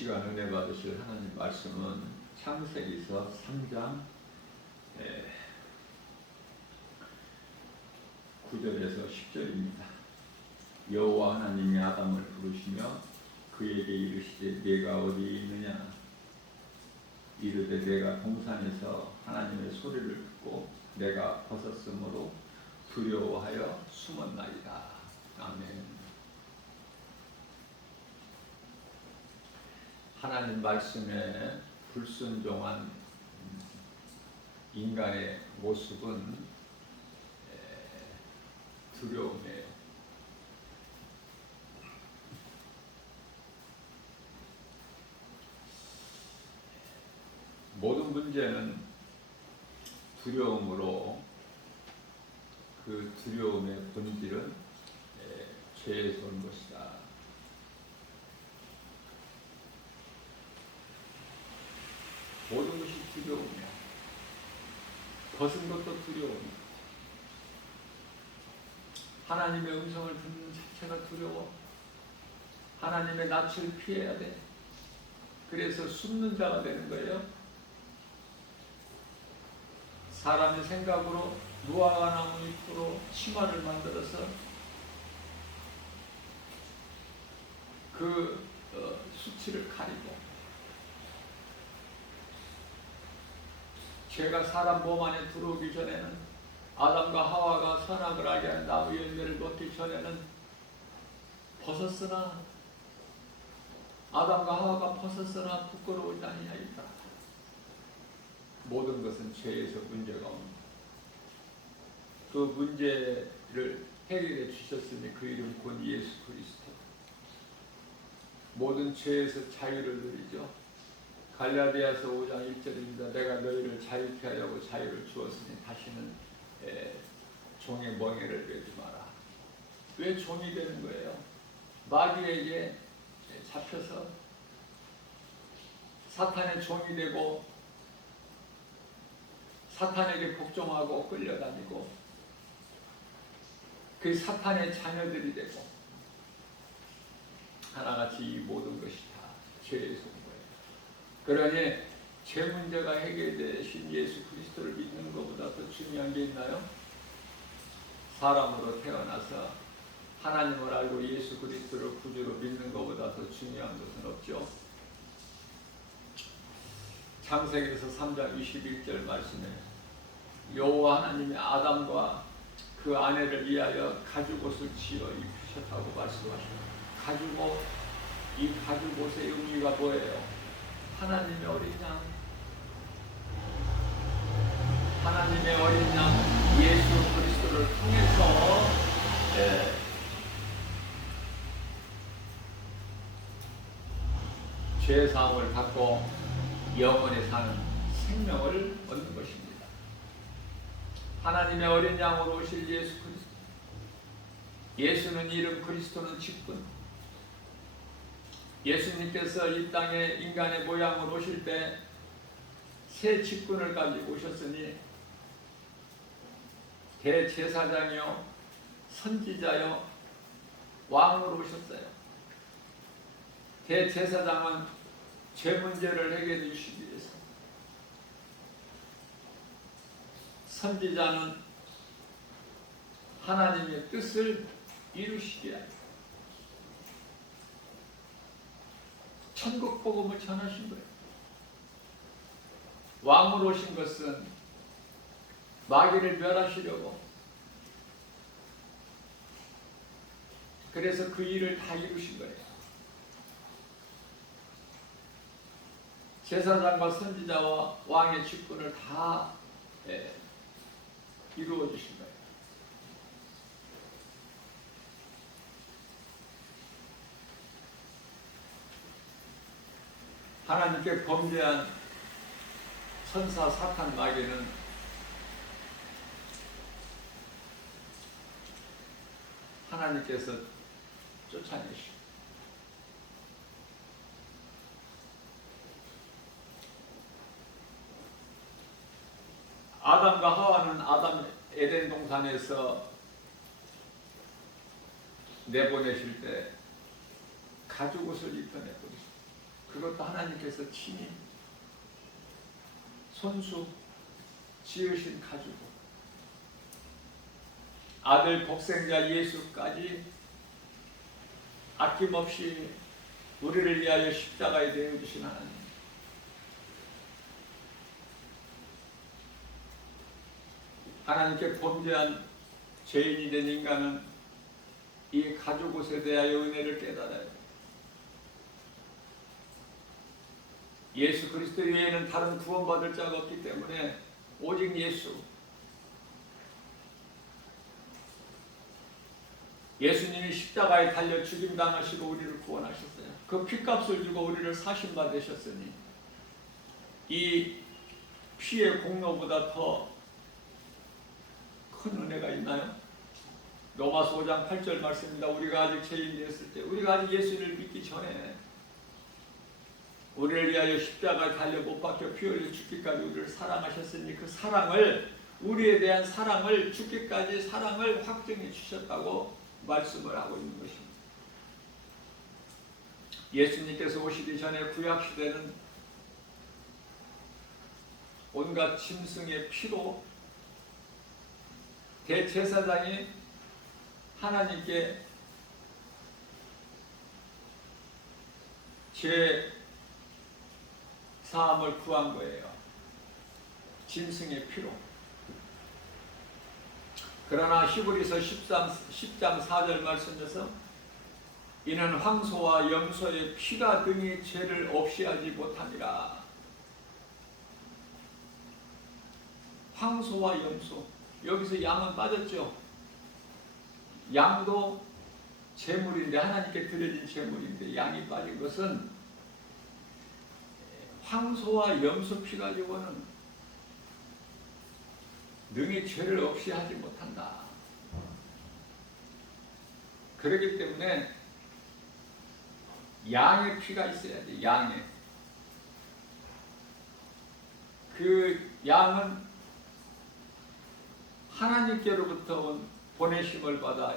시간 은혜 받으실 하나님 말씀은 창세기서 3장 9절에서 10절입니다. 여호와 하나님이 아담을 부르시며 그에게 이르시되 네가 어디에 있느냐 이르되 내가 동산에서 하나님의 소리를 듣고 내가 벗었으므로 두려워하여 숨었나이다. 아멘. 하나님 말씀에 불순종한 인간의 모습은 두려움이에요. 모든 문제는 두려움으로 그 두려움의 본질은 죄에서 온 것이다. 모든 것이 두려움이야. 벗은 것도 두려움이야. 하나님의 음성을 듣는 자체가 두려워. 하나님의 낯을 피해야 돼. 그래서 숨는 자가 되는 거예요. 사람의 생각으로 무화과 나무 잎으로 치마를 만들어서 그 수치를 가리고, 죄가 사람 몸 안에 들어오기 전에는, 아담과 하와가 선악을 알게 하는 나무 열매를 먹기 전에는 벗었으나, 아담과 하와가 벗었으나 부끄러우지 아니하리라. 모든 것은 죄에서 문제가 옵니다. 그 문제를 해결해 주셨으니 그 이름 곧 예수 그리스도. 모든 죄에서 자유를 누리죠. 갈라디아서 5장 1절입니다. 내가 너희를 자유케 하려고 자유를 주었으니 다시는 종의 멍에를 매지 마라. 왜 종이 되는 거예요? 마귀에게 잡혀서 사탄의 종이 되고 사탄에게 복종하고 끌려다니고 그 사탄의 자녀들이 되고, 하나같이 이 모든 것이 다 죄에서 온 거예요. 그러니 죄 문제가 해결되신 예수 그리스도를 믿는 것보다 더 중요한 게 있나요? 사람으로 태어나서 하나님을 알고 예수 그리스도를 구주로 믿는 것보다 더 중요한 것은 없죠. 창세기에서 3장 21절 말씀에 여호와 하나님이 아담과 그 아내를 위하여 가죽옷을 지어 입히셨다고 말씀하십니다. 가죽옷, 이 가죽옷의 의미가 뭐예요? 하나님의 어린 양, 하나님의 어린 양 예수 그리스도를 통해서 죄 사함을 받고 영원히 사는 생명을 얻는 것입니다. 하나님의 어린 양으로 오실 예수 그리스도. 예수는 이름, 그리스도는 직분. 예수님께서 이 땅에 인간의 모양으로 오실 때 새 직분을 가지고 오셨으니 대제사장이요, 선지자요, 왕으로 오셨어요. 대제사장은 죄 문제를 해결해 주시기 위해서, 선지자는 하나님의 뜻을 이루시기 위하여 천국 복음을 전하신 거예요. 왕으로 오신 것은 마귀를 멸하시려고, 그래서 그 일을 다 이루신 거예요. 제사장과 선지자와 왕의 직분을 다 이루어 주신 거예요. 하나님께 범죄한 천사 사탄 마귀는 하나님께서 쫓아내시고, 아담과 하와는 아담 에덴 동산에서 내보내실 때 가죽옷을 입혀내버리셨어요. 그것도 하나님께서 친히 손수 지으신 가지고 아들 독생자 예수까지 아낌없이 우리를 위하여 십자가에 대어 주신 하나님. 하나님께 범죄한 죄인이 된 인간은 이 가죽옷에 대하여 은혜를 깨달아요. 예수 그리스도 외에는 다른 구원받을 자가 없기 때문에 오직 예수님이 십자가에 달려 죽임당하시고 우리를 구원하셨어요. 그 핏값을 주고 우리를 사신바 되셨으니 이 피의 공로보다 더 큰 은혜가 있나요? 로마서 5장 8절 말씀입니다. 우리가 아직 죄인 되었을 때, 우리가 아직 예수를 믿기 전에 우리를 위하여 십자가에 달려 못 박혀 피 흘려 죽기까지 우리를 사랑하셨으니 그 사랑을, 우리에 대한 사랑을, 죽기까지 사랑을 확증해 주셨다고 말씀을 하고 있는 것입니다. 예수님께서 오시기 전에 구약시대는 온갖 짐승의 피로 대제사장이 하나님께 죄 사함을 구한 거예요. 짐승의 피로. 그러나 히브리서 10장 4절 말씀에서 이는 황소와 염소의 피가 등이 죄를 없이 하지 못함이라. 황소와 염소, 여기서 양은 빠졌죠. 양도 제물인데, 하나님께 드려진 제물인데 양이 빠진 것은 황소와 염소 피 가지고는 능히 죄를 없이 하지 못한다. 그렇기 때문에 양의 피가 있어야 돼. 양의. 그 양은 하나님께로부터 온 보내심을 받아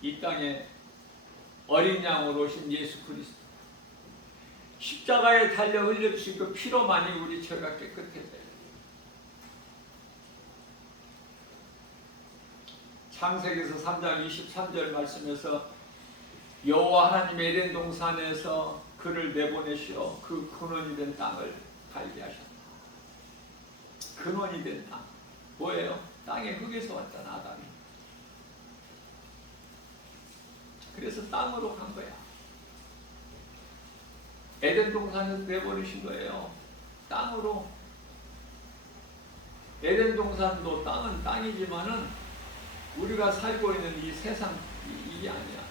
이 땅에 어린 양으로 오신 예수 그리스도, 십자가에 달려 흘려주신 그 피로만이 우리 죄가 깨끗해져요. 창세기서 3장 23절 말씀에서 여호와 하나님의 에덴 동산에서 그를 내보내시어 그 근원이 된 땅을 갈게 하셨다. 근원이 된 땅. 뭐예요? 땅의 흙에서 왔잖아, 아담이. 그래서 땅으로 간 거야. 에덴 동산에서 내보내신 거예요. 땅으로. 에덴 동산도 땅은 땅이지만은 우리가 살고 있는 이 세상, 이게 아니야.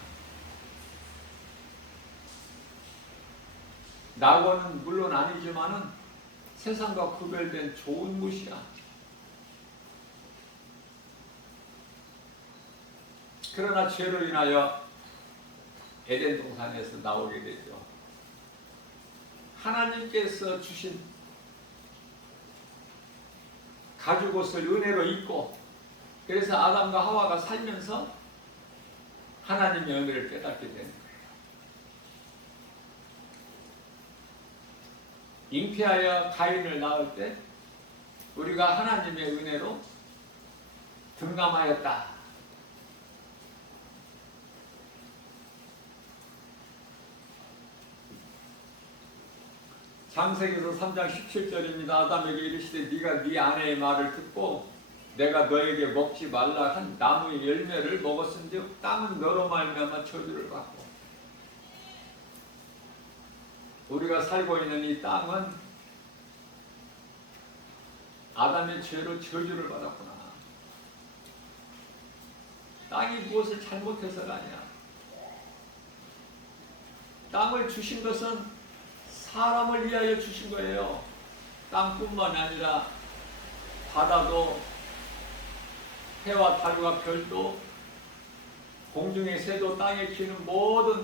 낙원은 물론 아니지만은 세상과 구별된 좋은 곳이야. 그러나 죄로 인하여 에덴 동산에서 나오게 되죠. 하나님께서 주신 가죽옷을 은혜로 입고, 그래서 아담과 하와가 살면서 하나님의 은혜를 깨닫게 되는 거예요. 잉태하여 가인을 낳을 때 우리가 하나님의 은혜로 등남하였다. 창세기서 3장 17절입니다. 아담에게 이르시되 네가 네 아내의 말을 듣고 내가 너에게 먹지 말라 한 나무의 열매를 먹었은즉 땅은 너로 말미암아 저주를 받고. 우리가 살고 있는 이 땅은 아담의 죄로 저주를 받았구나. 땅이 무엇을 잘못해서가 아니야. 땅을 주신 것은 사람을 위하여 주신 거예요. 땅뿐만 아니라 바다도, 해와 달과 별도, 공중의 새도, 땅에 기는 모든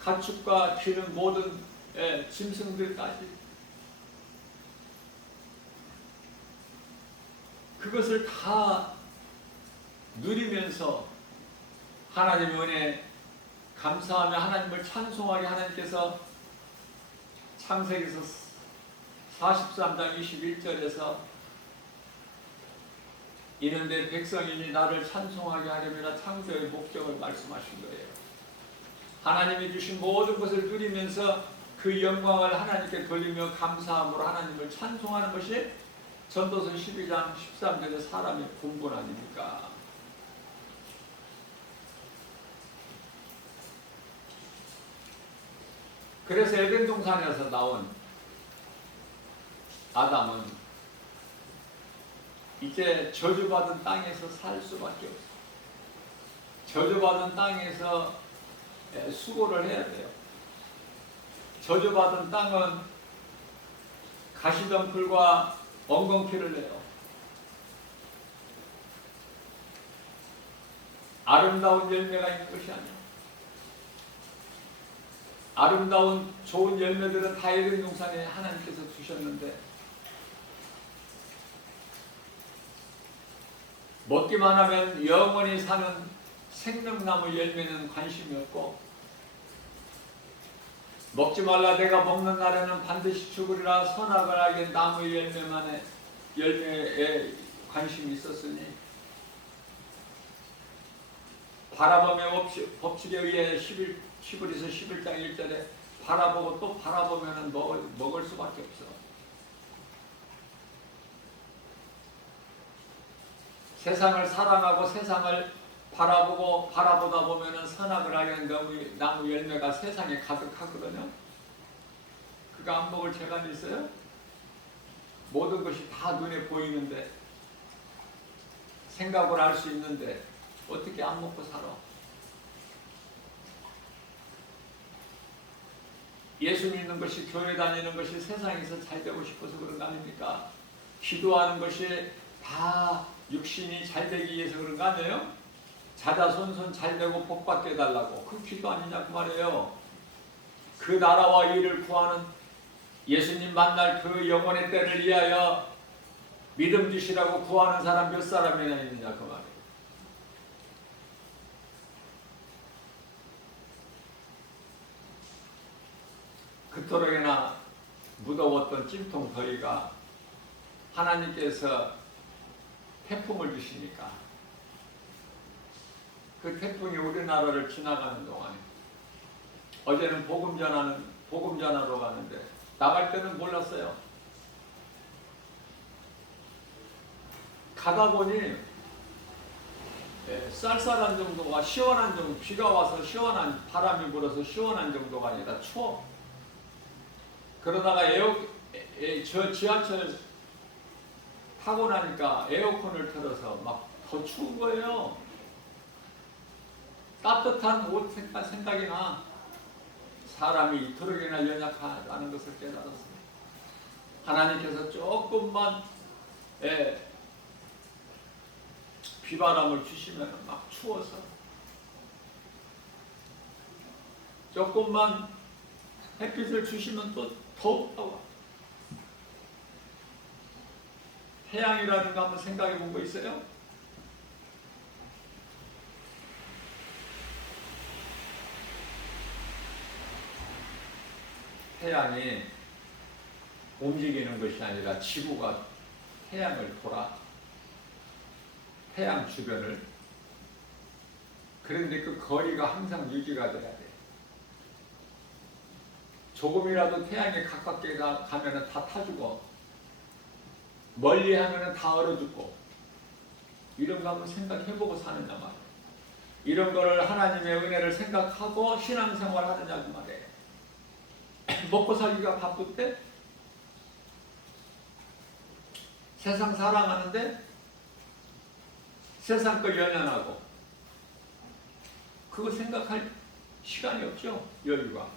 가축과 기는 모든 짐승들까지, 그것을 다 누리면서 하나님의 은혜 감사하며 하나님을 찬송하게 하나님께서 창세기에서 43장 21절에서 이는 내 백성이니 나를 찬송하게 하려면 창조의 목적을 말씀하신 거예요. 하나님이 주신 모든 것을 누리면서 그 영광을 하나님께 돌리며 감사함으로 하나님을 찬송하는 것이 전도서 12장 13절의 사람의 본분 아닙니까? 그래서 에덴 동산에서 나온 아담은 이제 저주받은 땅에서 살 수밖에 없어요. 저주받은 땅에서 수고를 해야 돼요. 저주받은 땅은 가시덤불과 엉겅퀴를 내요. 아름다운 열매가 있는 것이 아니에요. 아름다운 좋은 열매들은 다 에덴 동산에 하나님께서 주셨는데 먹기만 하면 영원히 사는 생명나무 열매는 관심이 없고 먹지 말라 내가 먹는 날에는 반드시 죽으리라 선악을 알게 나무의 열매에 관심이 있었으니 바라보며 법칙에 의해 11에서 11장 1절에 바라보고 또 바라보면 먹을 수밖에 없어. 세상을 사랑하고 세상을 바라보다 보면은 선악을 알게 나무 열매가 세상에 가득하거든요. 그거 안 먹을 재간이 있어요? 모든 것이 다 눈에 보이는데 생각을 할 수 있는데 어떻게 안 먹고 살아? 예수 믿는 것이, 교회 다니는 것이 세상에서 잘 되고 싶어서 그런 거 아닙니까? 기도하는 것이 다 육신이 잘 되기 위해서 그런 거 아니에요? 자자손손 잘 되고 복 받게 해달라고. 그 기도 아니냐 그 말이에요. 그 나라와 의를 구하는 예수님 만날 그 영혼의 때를 위하여 믿음 주시라고 구하는 사람 몇 사람이나 있느냐 그 말이에요. 그토록이나 무더웠던 찜통 더위가 하나님께서 태풍을 주시니까 그 태풍이 우리나라를 지나가는 동안에 어제는 복음 전하러 가는데 나갈 때는 몰랐어요. 가다 보니 쌀쌀한 정도가 시원한 정도, 비가 와서 시원한 바람이 불어서 시원한 정도가 아니라 추워. 그러다가 저 지하철 타고 나니까 에어컨을 틀어서 막 더 추운 거예요. 따뜻한 옷 생각이 나. 사람이 이토록이나 연약하다는 것을 깨달았습니다. 하나님께서 조금만 비바람을 주시면 막 추워서 조금만 햇빛을 주시면 또 더웠다고. 태양이라든가 한번 생각해 본 거 있어요? 태양이 움직이는 것이 아니라 지구가 태양을 돌아. 태양 주변을. 그런데 그 거리가 항상 유지가 돼야 돼. 조금이라도 태양에 가깝게 가면 다 타주고 멀리 하면 다 얼어 죽고. 이런 거 한번 생각해보고 사느냐 말이에요. 이런 거를 하나님의 은혜를 생각하고 신앙생활 하느냐 그 말이에요. 먹고 살기가 바쁠 때 세상 사랑하는데 세상 걸 연연하고 그거 생각할 시간이 없죠. 여유가.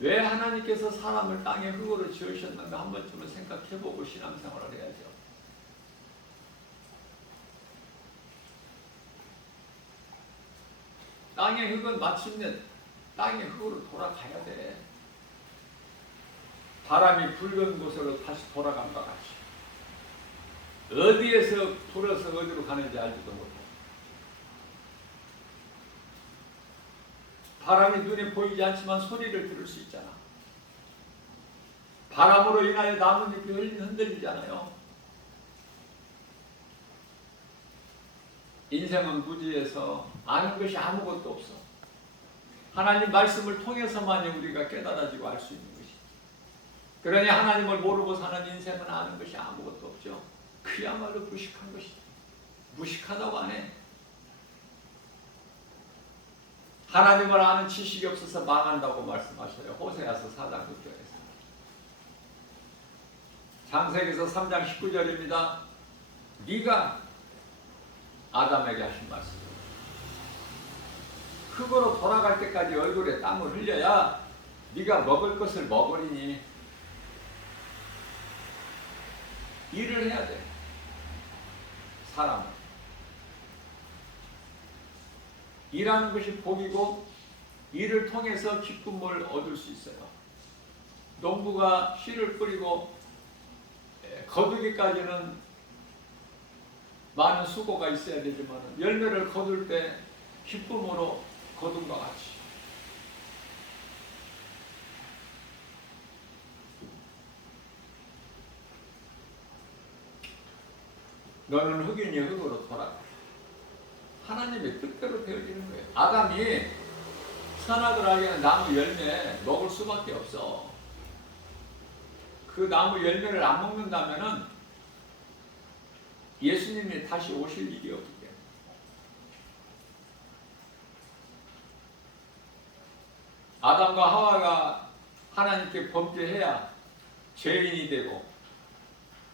왜 하나님께서 사람을 땅에 흙으로 지으셨는가 한 번쯤은 생각해보고 신앙생활을 해야죠. 땅의 흙은 마침내 땅의 흙으로 돌아가야 돼. 바람이 붉은 곳으로 다시 돌아간 것 같이. 어디에서 불어서 어디로 가는지 알지도 못하고 바람이 눈에 보이지 않지만 소리를 들을 수 있잖아. 바람으로 인하여 나뭇잎이 흔들리잖아요. 인생은 무지해서 아는 것이 아무것도 없어. 하나님 말씀을 통해서만 우리가 깨달아지고 알 수 있는 것이지. 그러니 하나님을 모르고 사는 인생은 아는 것이 아무것도 없죠. 그야말로 무식한 것이죠. 무식하다고 안 해. 하나님을 아는 지식이 없어서 망한다고 말씀하셔요. 호세아서 4장 6절에서. 창세기서 3장 19절입니다. 네가 아담에게 하신 말씀. 흙으로 돌아갈 때까지 얼굴에 땀을 흘려야 네가 먹을 것을 먹으리니 일을 해야 돼. 사람은. 일하는 것이 복이고 일을 통해서 기쁨을 얻을 수 있어요. 농부가 씨를 뿌리고 거두기까지는 많은 수고가 있어야 되지만 열매를 거둘 때 기쁨으로 거둔 것 같이 너는 흙이니 흙으로 돌아가. 하나님의 뜻대로 되어지는 거예요. 아담이 선악을 알게 나무 열매 먹을 수밖에 없어. 그 나무 열매를 안 먹는다면은 예수님이 다시 오실 일이 없기 때문에. 아담과 하와가 하나님께 범죄해야 죄인이 되고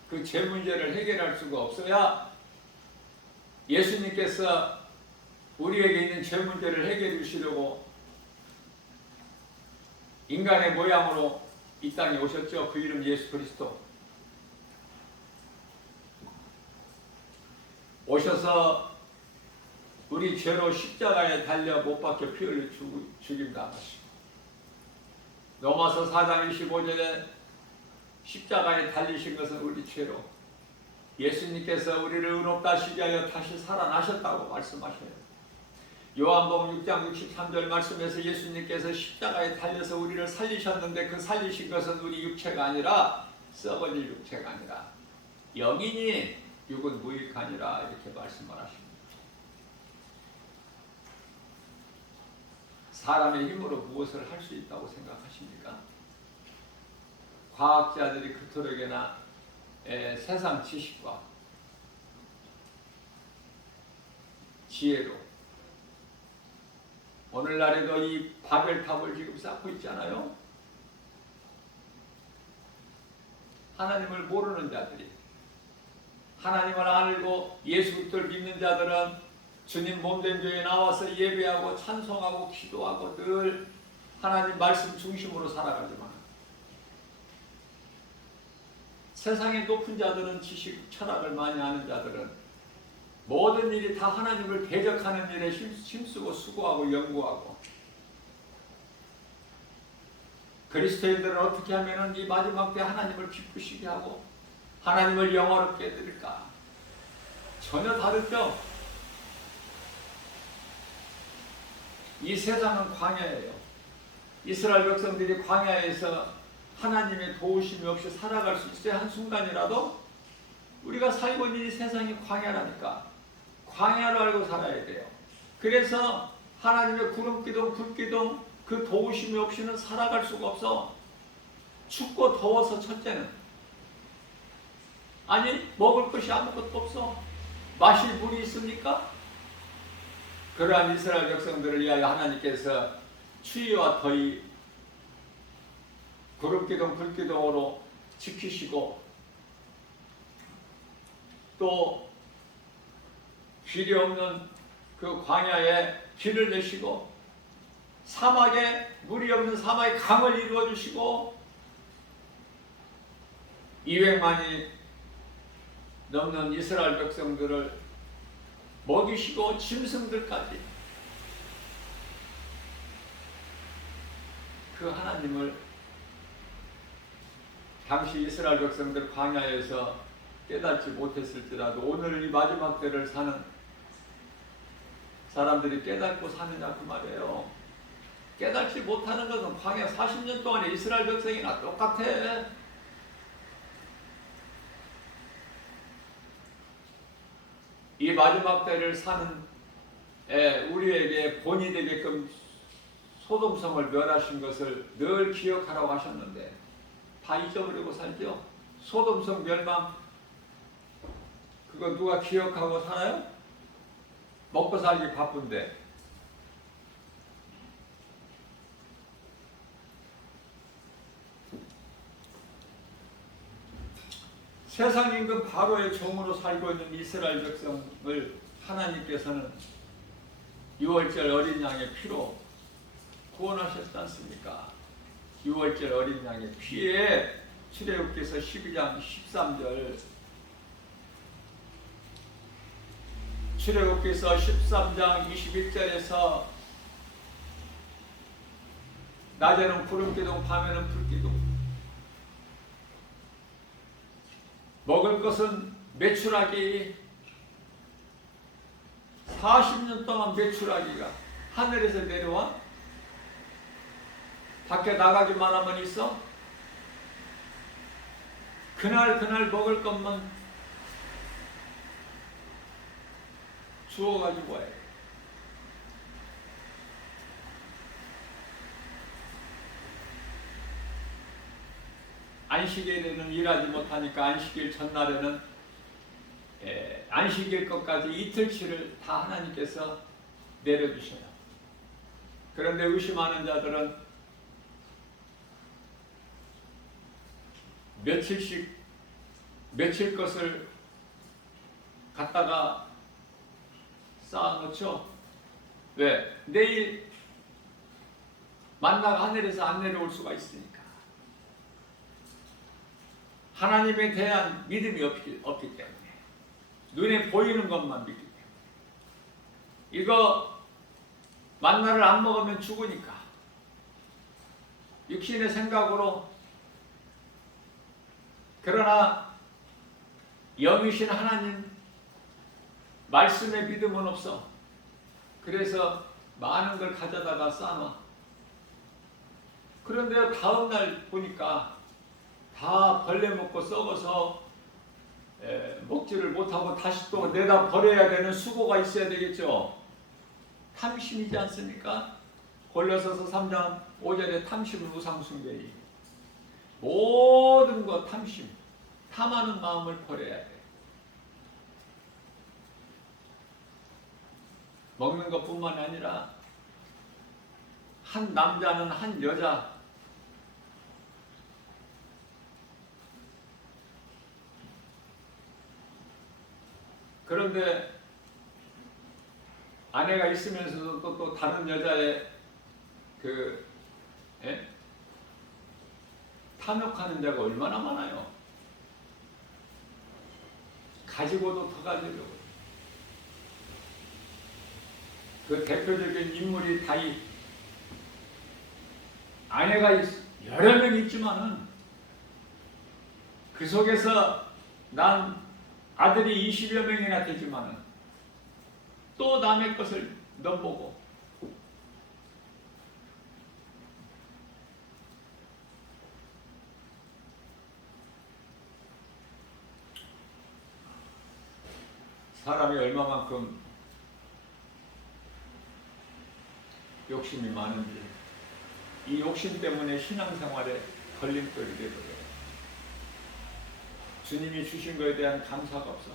그 죄 문제를 해결할 수가 없어야 예수님께서 우리에게 있는 죄 문제를 해결해 주시려고 인간의 모양으로 이 땅에 오셨죠. 그 이름 예수 그리스도. 오셔서 우리 죄로 십자가에 달려 못 박혀 피 흘려 죽임당하시고 로마서 4장 25절에 십자가에 달리신 것은 우리 죄로 예수님께서 우리를 의롭다 하시기 위하여 다시 살아나셨다고 말씀하셔요. 요한복음 6장 63절 말씀에서 예수님께서 십자가에 달려서 우리를 살리셨는데 그 살리신 것은 우리 육체가 아니라 썩어질 육체가 아니라 영이니 육은 무익하니라 이렇게 말씀을 하십니다. 사람의 힘으로 무엇을 할 수 있다고 생각하십니까? 과학자들이 그토록이나 세상 지식과 지혜로 오늘날에도 이 바벨탑을 지금 쌓고 있잖아요. 하나님을 모르는 자들이, 하나님을 알고 예수 그리스도를 믿는 자들은 주님 몸된 교회에 나와서 예배하고 찬송하고 기도하고 늘 하나님 말씀 중심으로 살아가지만 세상의 높은 자들은 지식, 철학을 많이 아는 자들은 모든 일이 다 하나님을 대적하는 일에 힘쓰고 수고하고 연구하고 그리스도인들은 어떻게 하면 이 마지막 때 하나님을 기쁘시게 하고 하나님을 영화롭게 해드릴까? 전혀 다르죠? 이 세상은 광야예요. 이스라엘 백성들이 광야에서 하나님의 도우심이 없이 살아갈 수 있어요. 한순간이라도 우리가 살고 있는 이 세상이 광야라니까 광야로 알고 살아야 돼요. 그래서 하나님의 구름기둥 불기둥 그 도우심이 없이는 살아갈 수가 없어. 춥고 더워서 첫째는 아니 먹을 것이 아무것도 없어. 마실 물이 있습니까? 그러한 이스라엘 백성들을 위하여 하나님께서 추위와 더위 구름기둥 불기둥으로 지키시고 또 길이 없는 그 광야에 길을 내시고 사막에 물이 없는 사막에 강을 이루어 주시고 200만이 넘는 이스라엘 백성들을 먹이시고 짐승들까지 그 하나님을 당시 이스라엘 백성들 광야에서 깨닫지 못했을지라도 오늘 이 마지막 때를 사는 사람들이 깨닫고 사느냐 그 말이에요. 깨닫지 못하는 것은 광야 40년 동안의 이스라엘 백성이나 똑같아. 이 마지막 때를 사는 우리에게 본이 되게끔 소돔성을 멸하신 것을 늘 기억하라고 하셨는데 다 잊어버리고 살죠. 소돔성 멸망 그거 누가 기억하고 살아요? 먹고 살기 바쁜데. 세상 임금 바로의 종으로 살고 있는 이스라엘 백성을 하나님께서는 6월절 어린 양의 피로 구원하셨지 않습니까? 6월절 어린 양의 피에 출애굽기서 12장 13절 출애굽기서 13장 21절에서 낮에는 구름기둥 밤에는 불기둥 먹을 것은 메추라기 40년 동안 메추라기가 하늘에서 내려와 밖에 나가기만 하면 있어? 그날 먹을 것만 주워가지고 와요. 안식일에는 일하지 못하니까 안식일 전날에는 안식일 것까지 이틀치를 다 하나님께서 내려주셔요. 그런데 의심하는 자들은 며칠 것을 갖다가 쌓아놓죠. 왜? 내일 만나가 하늘에서 안 내려올 수가 있으니까. 하나님에 대한 믿음이 없기 때문에 눈에 보이는 것만 믿기 때문에 이거 만나를 안 먹으면 죽으니까 육신의 생각으로. 그러나 영이신 하나님 말씀에 믿음은 없어. 그래서 많은 걸 가져다가 쌓아. 그런데 다음날 보니까 다 벌레 먹고 썩어서 먹지를 못하고 다시 또 내다 버려야 되는 수고가 있어야 되겠죠. 탐심이지 않습니까? 골로새서 3장 5절에 탐심은 우상숭배이. 모든 것 탐심, 탐하는 마음을 버려야 돼. 먹는 것뿐만 아니라 한 남자는 한 여자 그런데 아내가 있으면서도 또 다른 여자의 탐욕하는 자가 얼마나 많아요. 가지고도 더 가지려고. 그 대표적인 인물이 다윗. 아내가 여러 명 있지만은 그 속에서 난 아들이 20여 명이나 되지만은 또 남의 것을 넘보고 사람이 얼마만큼 욕심이 많은지 이 욕심 때문에 신앙생활에 걸림돌이 되거든요. 주님이 주신 것에 대한 감사가 없어.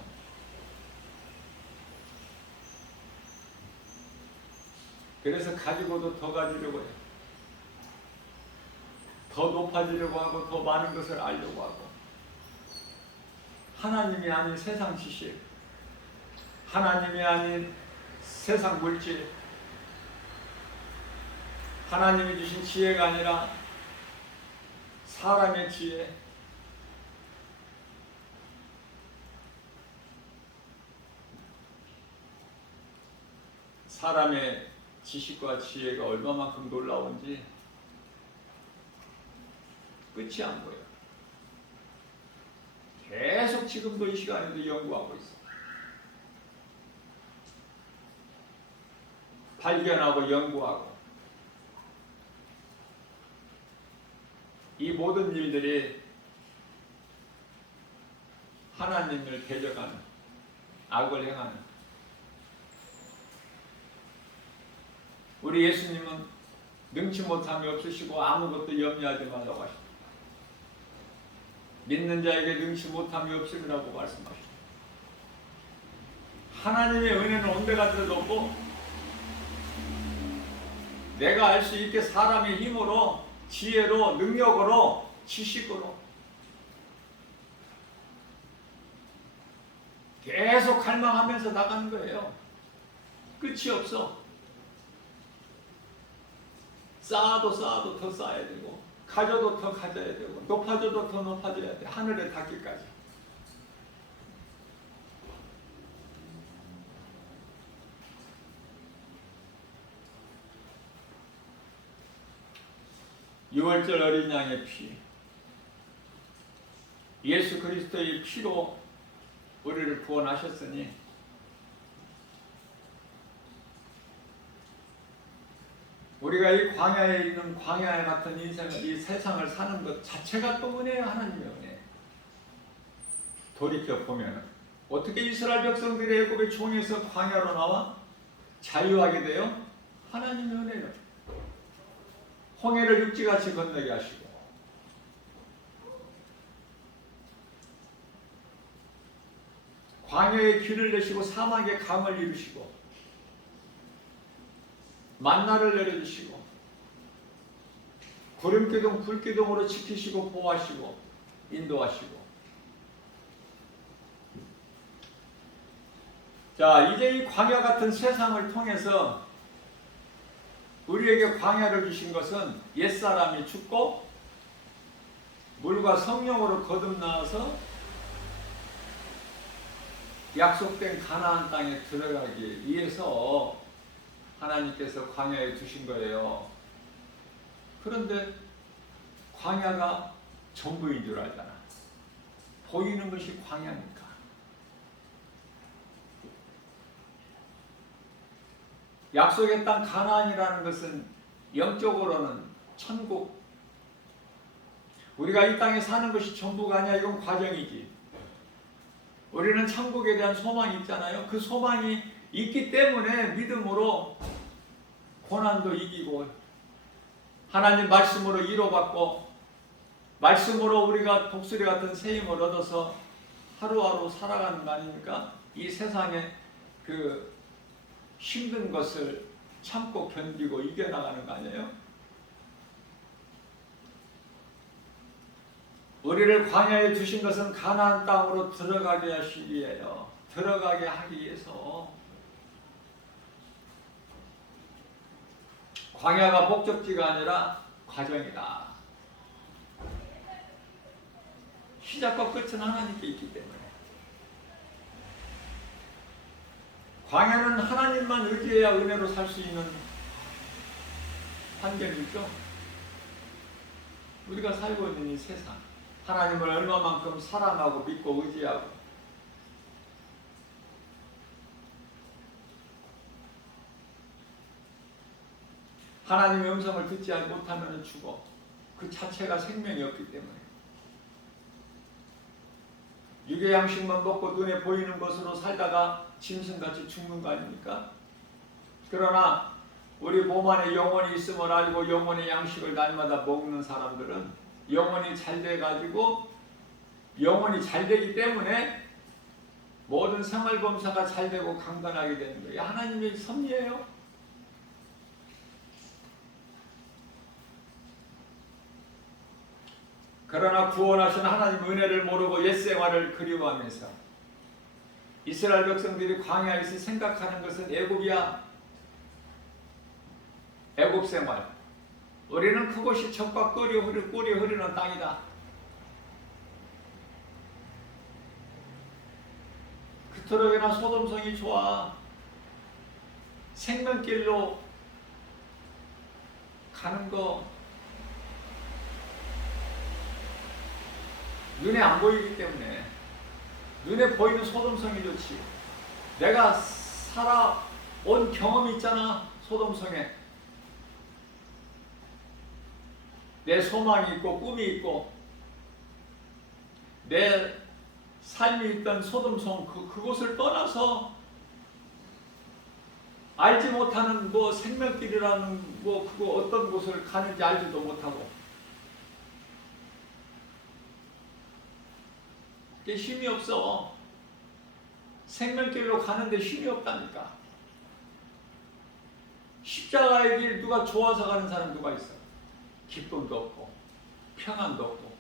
그래서 가지고도 더 가지려고 해요. 더 높아지려고 하고 더 많은 것을 알려고 하고 하나님이 아닌 세상 지식, 하나님이 아닌 세상 물질, 하나님이 주신 지혜가 아니라 사람의 지혜, 사람의 지식과 지혜가 얼마만큼 놀라운지 끝이 안 보여요. 계속 지금도 이 시간에도 연구하고 있어. 발견하고 연구하고. 이 모든 일들이 하나님을 대적하는, 악을 행하는, 우리 예수님은 능치 못함이 없으시고 아무것도 염려하지 말라고 하십니다. 믿는 자에게 능치 못함이 없으리라고 말씀하십니다. 하나님의 은혜는 온데가 없고 내가 알 수 있게 사람의 힘으로, 지혜로, 능력으로, 지식으로 계속 갈망하면서 나가는 거예요. 끝이 없어. 쌓아도 쌓아도 더 쌓아야 되고, 가져도 더 가져야 되고, 높아져도 더 높아져야 돼. 하늘에 닿기까지. 유월절 어린 양의 피, 예수 그리스도의 피로 우리를 구원하셨으니 우리가 이 광야에 있는 광야 같은 인생을, 이 세상을 사는 것 자체가 또 은혜야. 하나님의 은혜. 돌이켜보면 어떻게 이스라엘 백성들이 애굽의 종에서 광야로 나와 자유하게 돼요? 하나님의 은혜요. 홍해를 육지같이 건너게 하시고, 광야에 길을 내시고 사막에 강을 이루시고, 만나를 내려주시고, 구름기둥 불기둥으로 지키시고 보호하시고 인도하시고. 자, 이제 이 광야 같은 세상을 통해서 우리에게 광야를 주신 것은 옛사람이 죽고 물과 성령으로 거듭나서 약속된 가나안 땅에 들어가기 위해서 하나님께서 광야에 두신 거예요. 그런데 광야가 전부인 줄 알잖아. 보이는 것이 광야니까. 약속의 땅 가나안이라는 것은 영적으로는 천국. 우리가 이 땅에 사는 것이 전부가 아니야. 이건 과정이지. 우리는 천국에 대한 소망이 있잖아요. 그 소망이 있기 때문에 믿음으로 고난도 이기고 하나님 말씀으로 위로받고 말씀으로 우리가 독수리 같은 새 힘을 얻어서 하루하루 살아가는 거 아닙니까? 이 세상에 그 힘든 것을 참고 견디고 이겨나가는 거 아니에요? 우리를 광야에 두신 것은 가나안 땅으로 들어가게 하시기 위해요. 들어가게 하기 위해서. 광야가 목적지가 아니라 과정이다. 시작과 끝은 하나님께 있기 때문에. 광야는 하나님만 의지해야 은혜로 살 수 있는 환경이죠. 우리가 살고 있는 이 세상, 하나님을 얼마만큼 사랑하고 믿고 의지하고 하나님의 음성을 듣지 못하면 죽어. 그 자체가 생명이 없기 때문에. 육의 양식만 먹고 눈에 보이는 것으로 살다가 짐승같이 죽는 거 아닙니까? 그러나 우리 몸 안에 영혼이 있음을 알고 영혼의 양식을 날마다 먹는 사람들은 영혼이 잘 돼가지고, 영혼이 잘 되기 때문에 모든 생활검사가 잘 되고 강건하게 되는 거예요. 하나님의 섭리예요. 그러나 구원하신 하나님 은혜를 모르고 옛생활을 그리워하면서 이스라엘 백성들이 광야에서 생각하는 것은 애굽이야. 애굽 생활. 우리는 그곳이 젖과 꿀이 흐르는 땅이다. 그토록이나 소돔성이 좋아. 생명길로 가는 거 눈에 안 보이기 때문에 눈에 보이는 소돔성이 좋지. 내가 살아온 경험이 있잖아. 소돔성에 내 소망이 있고 꿈이 있고 내 삶이 있던 소돔성 그곳을 떠나서 알지 못하는 뭐 생명길이라는 뭐 그거 어떤 곳을 가는지 알지도 못하고 그게 힘이 없어. 생명길로 가는데 힘이 없다니까. 십자가의 길 누가 좋아서 가는 사람 누가 있어? 기쁨도 없고 평안도 없고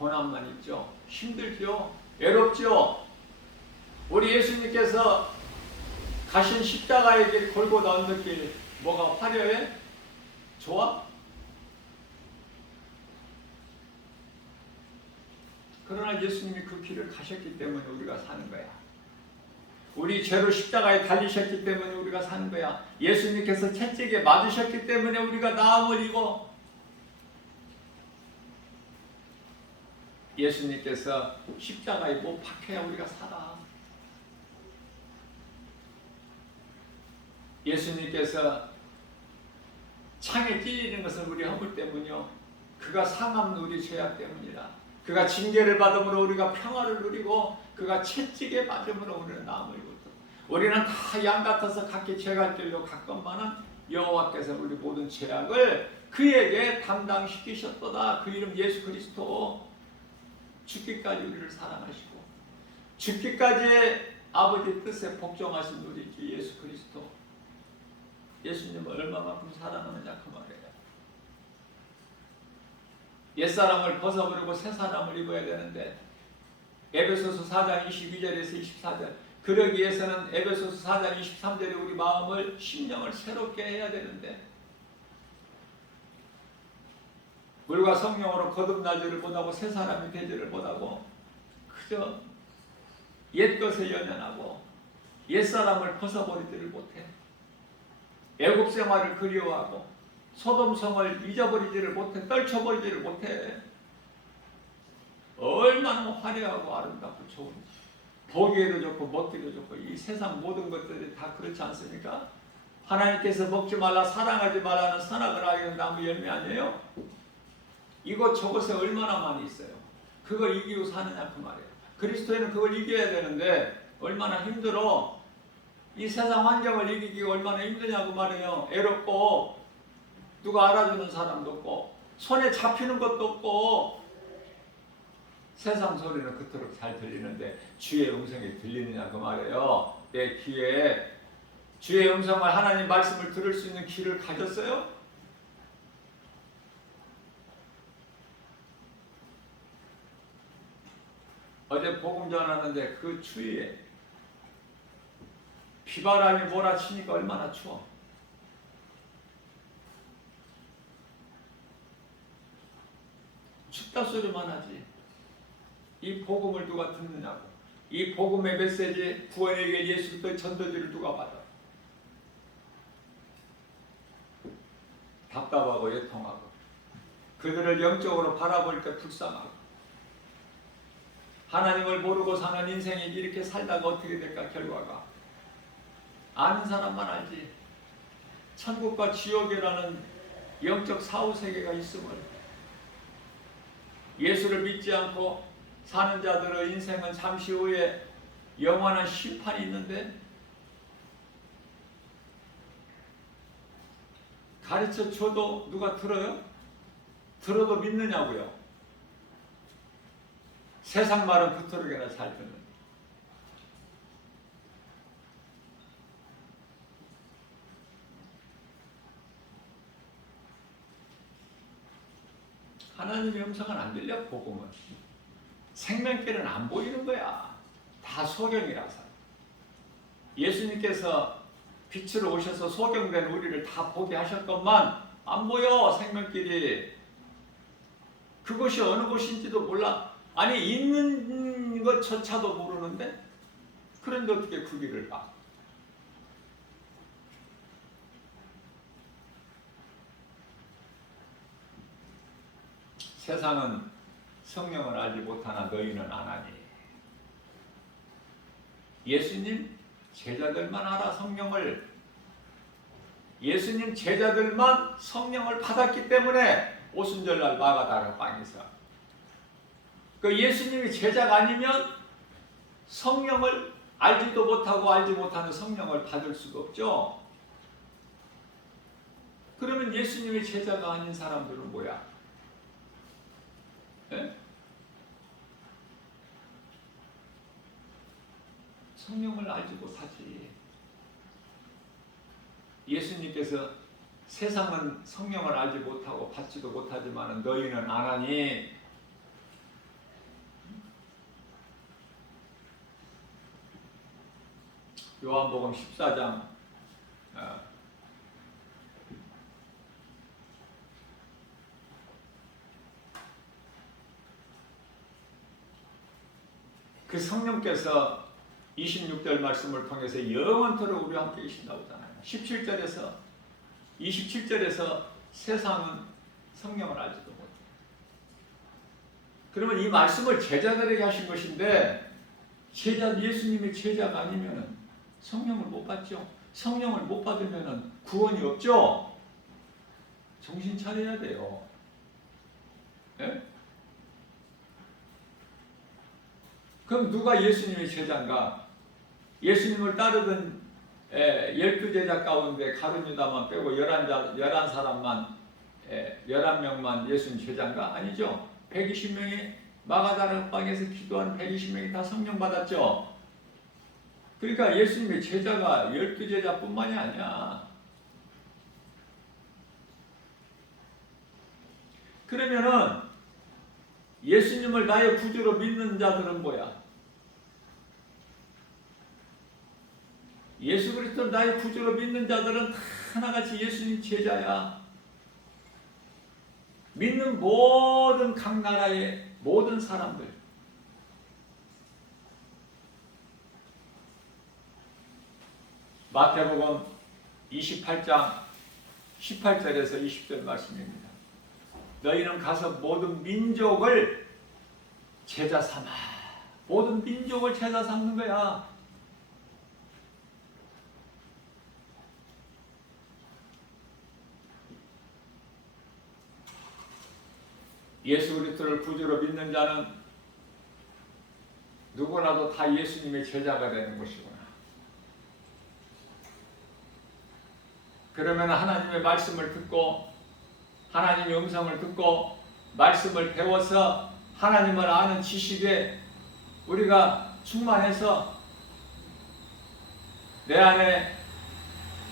고난만 있죠. 힘들죠. 외롭죠. 우리 예수님께서 가신 십자가의 길 골고다 언덕길 뭐가 화려해? 좋아? 그러나 예수님이 그 길을 가셨기 때문에 우리가 사는 거야. 우리 죄로 십자가에 달리셨기 때문에 우리가 사는 거야. 예수님께서 채찍에 맞으셨기 때문에 우리가 나음을 입어. 예수님께서 십자가에 못 박혀야 우리가 살아. 예수님께서 창에 찔리는 것은 우리 허물 때문이요. 그가 상함은 우리 죄악 때문이라. 그가 징계를 받음으로 우리가 평화를 누리고 그가 채찍에 맞음으로 우리는 나음을 입었다. 우리는 다 양 같아서 각기 죄갈 길로 갔건만은 여호와께서 우리 모든 죄악을 그에게 담당시키셨도다. 그 이름 예수 그리스도. 죽기까지 우리를 사랑하시고 죽기까지 아버지 뜻에 복종하신 우리 주 예수 그리스도. 예수님을 얼마만큼 사랑하느냐 그 말이에요. 옛사람을 벗어버리고 새사람을 입어야 되는데 에베소서 4장 22절에서 24절 그러기 위해서는 에베소서 4장 23절에 우리 마음을 심령을 새롭게 해야 되는데 물과 성령으로 거듭나지를 못하고 새사람이 되지를 못하고 그저 옛것에 연연하고 옛사람을 벗어버리지를 못해. 애굽 생활을 그리워하고 소돔성을 잊어버리지를 못해. 떨쳐버리지를 못해. 얼마나 화려하고 아름답고 좋은지. 보기에도 좋고 먹기도 좋고 이 세상 모든 것들이 다 그렇지 않습니까? 하나님께서 먹지 말라 사랑하지 말라는 선악을 알게 나무 열매 아니에요? 이것 저것에 얼마나 많이 있어요. 그걸 이기고 사느냐 그 말이에요. 그리스도인은 그걸 이겨야 되는데 얼마나 힘들어. 이 세상 환경을 이기기가 얼마나 힘드냐고 말이에요. 애롭고 누가 알아주는 사람도 없고 손에 잡히는 것도 없고 세상 소리는 그토록 잘 들리는데 주의 음성이 들리느냐 그 말이에요. 내 귀에 주의 음성을 하나님 말씀을 들을 수 있는 귀를 가졌어요? 어제 복음 전하는데 그 추위에 비바람이 몰아치니까 얼마나 추워. 춥다 소리만 하지. 이 복음을 누가 듣느냐고. 이 복음의 메시지 구원의 길 예수 그리스도의 전도지를 누가 받아. 답답하고 애통하고 그들을 영적으로 바라볼 때 불쌍하고 하나님을 모르고 사는 인생이 이렇게 살다가 어떻게 될까 결과가. 아는 사람만 알지. 천국과 지옥이라는 영적 사후세계가 있음을. 예수를 믿지 않고 사는 자들의 인생은 잠시 후에 영원한 심판이 있는데 가르쳐 줘도 누가 들어요? 들어도 믿느냐고요? 세상 말은 그토록이나 잘 듣는. 하나님의 음성은 안 들려. 복음은 생명길은 안 보이는 거야. 다 소경이라서. 예수님께서 빛으로 오셔서 소경된 우리를 다 보게 하셨건만 안 보여. 생명길이 그것이 어느 곳인지도 몰라. 아니 있는 것조차도 모르는데 그런데 어떻게 그 길을 가? 세상은 성령을 알지 못하나 너희는 아나니. 예수님 제자들만 알아 성령을. 예수님 제자들만 성령을 받았기 때문에 오순절날 마가다락방에서 그 예수님이 제자가 아니면 성령을 알지도 못하고 알지 못하는 성령을 받을 수가 없죠. 그러면 예수님의 제자가 아닌 사람들은 뭐야? 예? 성령을 알지 못하지. 예수님께서 세상은 성령을 알지 못하고 받지도 못하지만 너희는 아나니. 요한복음 14장 그 성령께서 26절 말씀을 통해서 영원토록 우리와 함께 계신다고 하잖아요. 17절에서 27절에서 세상은 성령을 알지도 못해. 그러면 이 말씀을 제자들에게 하신 것인데 예수님의 제자가 아니면 성령을 못 받죠. 성령을 못 받으면 구원이 없죠. 정신 차려야 돼요. 예? 그럼 누가 예수님의 제자인가? 예수님을 따르던 12제자 가운데 가룟 유다만 빼고 11사람만 11명만 예수님 제자인가? 아니죠. 120명이 마가다락방에서 기도하는 120명이 다 성령 받았죠. 그러니까 예수님의 제자가 12제자뿐만이 아니야. 그러면은 예수님을 나의 구주로 믿는 자들은 뭐야? 예수 그리스도를 나의 구주로 믿는 자들은 다 하나같이 예수님 제자야. 믿는 모든 각 나라의 모든 사람들, 마태복음 28장 18절에서 20절 말씀입니다. 너희는 가서 모든 민족을 제자 삼아. 모든 민족을 제자 삼는 거야. 예수 그리스도를 구주로 믿는 자는 누구나도 다 예수님의 제자가 되는 것이구나. 그러면 하나님의 말씀을 듣고 하나님의 음성을 듣고 말씀을 배워서 하나님을 아는 지식에 우리가 충만해서 내 안에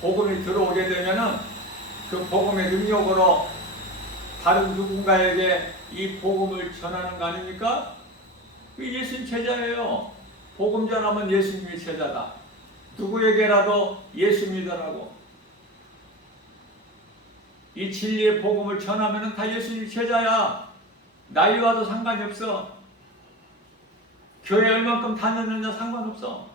복음이 들어오게 되면은 그 복음의 능력으로 다른 누군가에게 이 복음을 전하는 거 아닙니까? 그 예수님 제자예요. 복음 전하면 예수님의 제자다. 누구에게라도 예수 믿으라고. 이 진리의 복음을 전하면 다 예수님 제자야. 나이와도 상관이 없어. 교회 얼만큼 다녔느냐 상관없어.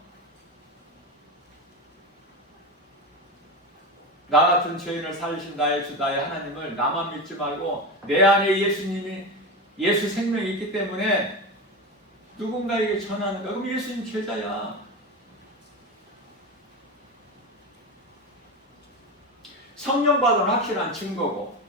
나 같은 죄인을 살리신 나의 주 나의 하나님을 나만 믿지 말고 내 안에 예수님이 예수 생명이 있기 때문에 누군가에게 전하는 거야. 그럼 예수님 제자야. 성령 받은 확실한 증거고.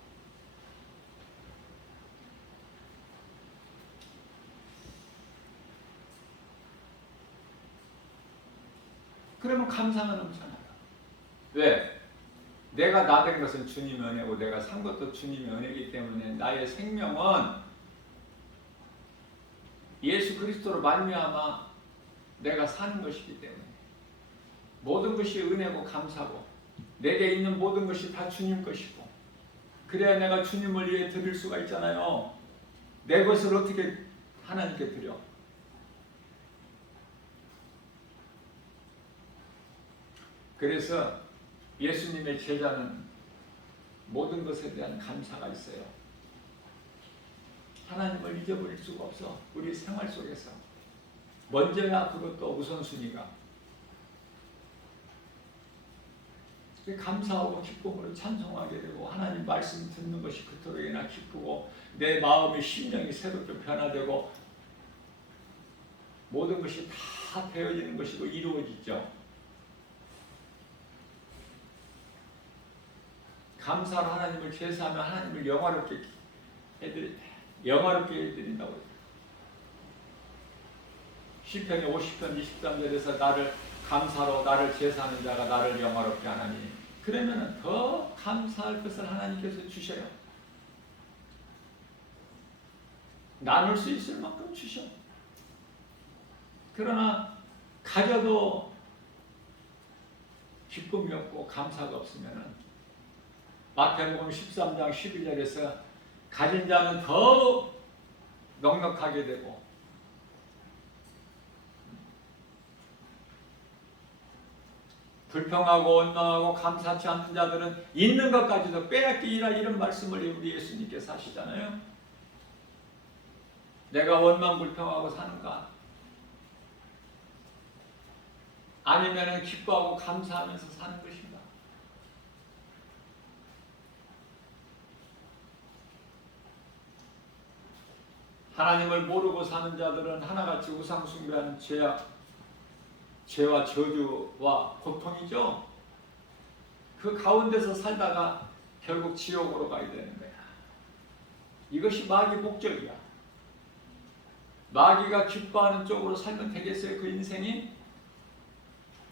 그러면 감사가 넘쳐나요. 왜? 내가 나 된 것은 주님의 은혜고 내가 산 것도 주님의 은혜이기 때문에 나의 생명은 예수 그리스도로 말미암아 내가 사는 것이기 때문에 모든 것이 은혜고 감사고 내게 있는 모든 것이 다 주님 것이고 그래야 내가 주님을 위해 드릴 수가 있잖아요. 내 것을 어떻게 하나님께 드려? 그래서 예수님의 제자는 모든 것에 대한 감사가 있어요. 하나님을 잊어버릴 수가 없어. 우리 생활 속에서. 먼저야 그것도 우선순위가. 감사하고 기쁨으로 찬송하게 되고 하나님 말씀 듣는 것이 그토록이나 기쁘고 내 마음의 심령이 새롭게 변화되고 모든 것이 다 다 되어지는 것이고 이루어지죠. 감사로 하나님을 제사하면 하나님을 영화롭게 해드린다고. 시편이 50편 23절에서 나를 감사로 나를 제사하는 자가 나를 영화롭게 하나니, 그러면 더 감사할 것을 하나님께서 주셔요. 나눌 수 있을 만큼 주셔. 그러나 가져도 기쁨이 없고 감사가 없으면 마태복음 13장 11절에서 가진 자는 더 넉넉하게 되고 불평하고 원망하고 감사치 않는 자들은 있는 것까지도 빼앗기리라, 이런 말씀을 우리 예수님께서 하시잖아요. 내가 원망 불평하고 사는가? 아니면 기뻐하고 감사하면서 사는 것인가? 하나님을 모르고 사는 자들은 하나같이 우상 숭배하는 죄와 저주와 고통이죠. 그 가운데서 살다가 결국 지옥으로 가야 되는 거야. 이것이 마귀의 목적이야. 마귀가 기뻐하는 쪽으로 살면 되겠어요? 그 인생이?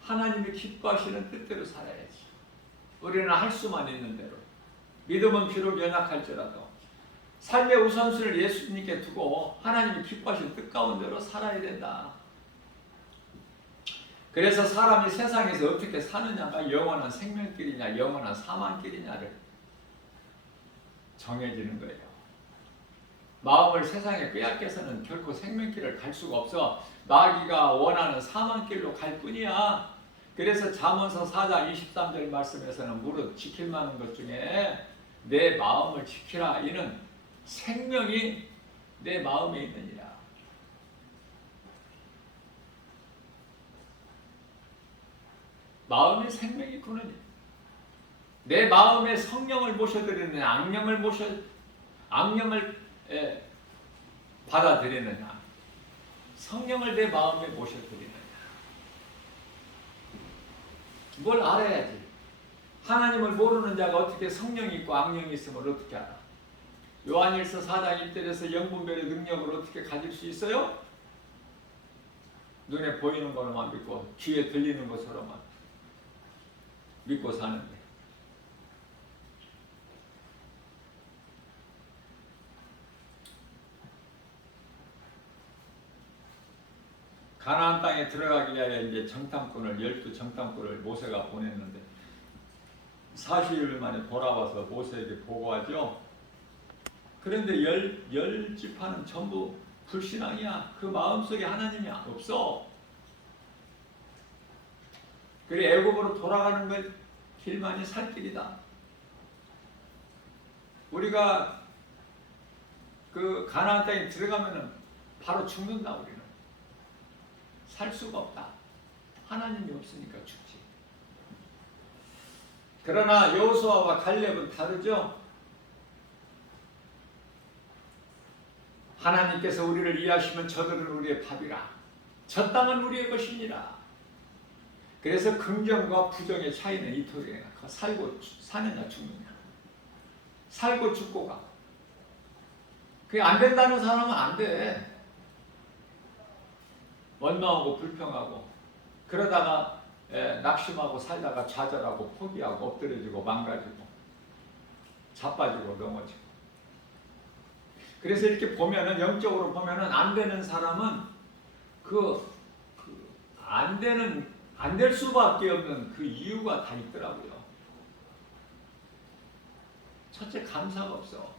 하나님이 기뻐하시는 뜻대로 살아야지. 우리는 할 수만 있는 대로. 믿음은 비록 연약할지라도 삶의 우선순위를 예수님께 두고 하나님이 기뻐하시는 뜻 가운데로 살아야 된다. 그래서 사람이 세상에서 어떻게 사느냐가 영원한 생명길이냐 영원한 사망길이냐를 정해지는 거예요. 마음을 세상에 빼앗겨서는 결코 생명길을 갈 수가 없어. 마귀가 원하는 사망길로 갈 뿐이야. 그래서 잠언서 4장 23절 말씀에서는 무릇 지킬 만한 것 중에 내 마음을 지키라. 이는 생명이 내 마음에 있느니라. 마음에 생명이 있구느니. 내 마음에 성령을 모셔드리느냐 악령을 받아들이느냐, 성령을 내 마음에 모셔드리느냐. 뭘 알아야지. 하나님을 모르는 자가 어떻게 성령이 있고 악령이 있음을 어떻게 알아? 요한일서 4장 1절에서 영분별의 능력을 어떻게 가질 수 있어요? 눈에 보이는 것만 믿고 귀에 들리는 것으로만 믿고 사는데, 가나안 땅에 들어가기 위하여 이제 정탐꾼을 12정탐꾼을 모세가 보냈는데 40일 만에 돌아와서 모세에게 보고하죠. 그런데 열 지파는 전부 불신앙이야. 그 마음속에 하나님이 없어. 그래 애굽으로 돌아가는 것 길만이 살 길이다. 우리가 그 가나안 땅에 들어가면은 바로 죽는다. 우리는 살 수가 없다. 하나님이 없으니까 죽지. 그러나 여호수아와 갈렙은 다르죠. 하나님께서 우리를 이해하시면 저들은 우리의 밥이라, 저 땅은 우리의 것이니라. 그래서 긍정과 부정의 차이는 이토리야. 살고 사느냐 죽느냐, 살고 죽고 가. 그게 안 된다는 사람은 안 돼. 원망하고 불평하고 그러다가 낙심하고 살다가 좌절하고 포기하고 엎드려지고 망가지고 자빠지고 넘어지고. 그래서 이렇게 보면은, 영적으로 보면은 안 되는 사람은 안 될 수밖에 없는 그 이유가 다 있더라고요. 첫째, 감사가 없어.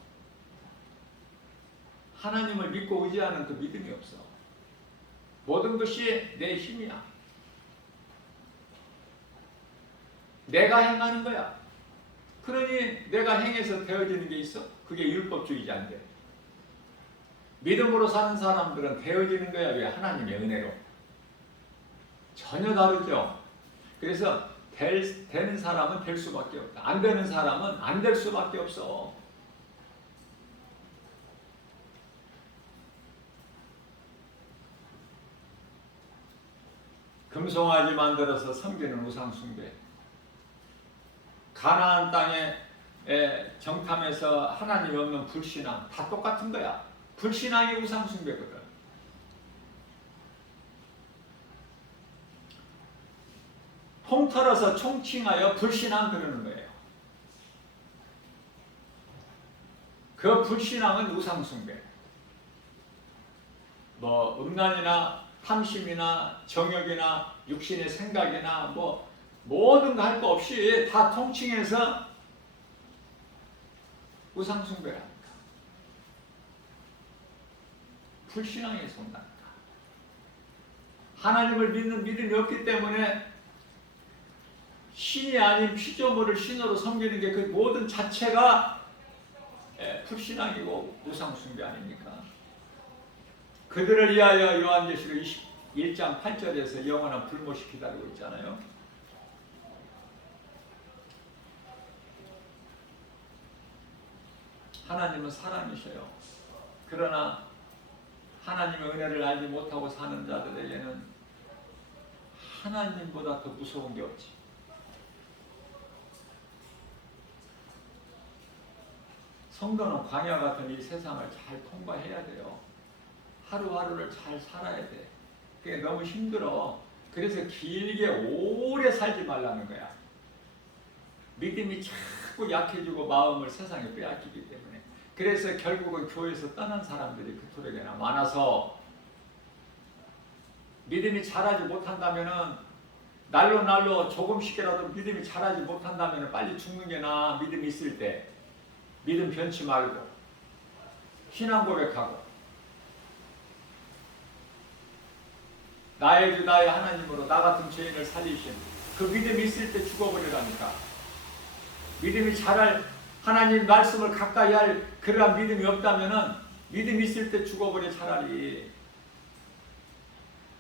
하나님을 믿고 의지하는 그 믿음이 없어. 모든 것이 내 힘이야. 내가 행하는 거야. 그러니 내가 행해서 되어지는 게 있어? 그게 율법주의자인데. 믿음으로 사는 사람들은 되어지는 거야. 왜? 하나님의 은혜로. 전혀 다르죠. 그래서 되는 사람은 될 수밖에 없다. 안 되는 사람은 안 될 수밖에 없어. 금송아지 만들어서 섬기는 우상숭배. 가나안 땅에 정탐해서 하나님이 없는 불신앙 다 똑같은 거야. 불신앙이 우상숭배거든. 통틀어서 총칭하여 불신앙 그러는 거예요. 그 불신앙은 우상숭배. 뭐 음란이나 탐심이나 정욕이나 육신의 생각이나 뭐 모든 거 할 거 없이 다 통칭해서 우상숭배를 합니다. 불신앙에 속납니다. 하나님을 믿는 믿음이 없기 때문에 신이 아닌 피조물을 신으로 섬기는 게 그 모든 자체가 불신앙이고 우상숭배 아닙니까? 그들을 위하여 요한계시록 21장 8절에서 영원한 불못이 기다리고 있잖아요. 하나님은 사람이셔요. 그러나 하나님의 은혜를 알지 못하고 사는 자들에게는 하나님보다 더 무서운 게 없지. 성도는 광야 같은 이 세상을 잘 통과해야 돼요. 하루하루를 잘 살아야 돼. 그게 너무 힘들어. 그래서 길게 오래 살지 말라는 거야. 믿음이 자꾸 약해지고 마음을 세상에 빼앗기기 때문에. 그래서 결국은 교회에서 떠난 사람들이 그토록이나 많아서 믿음이 자라지 못한다면은 날로 조금씩이라도 믿음이 자라지 못한다면은 빨리 죽는 게 나아. 믿음이 있을 때 믿음 변치 말고 신앙 고백하고 나의 주 나의 하나님으로 나 같은 죄인을 살리신 그 믿음이 있을 때 죽어버리라니까. 믿음이 자랄 하나님 말씀을 가까이 할 그러한 믿음이 없다면은 믿음이 있을 때 죽어버려. 차라리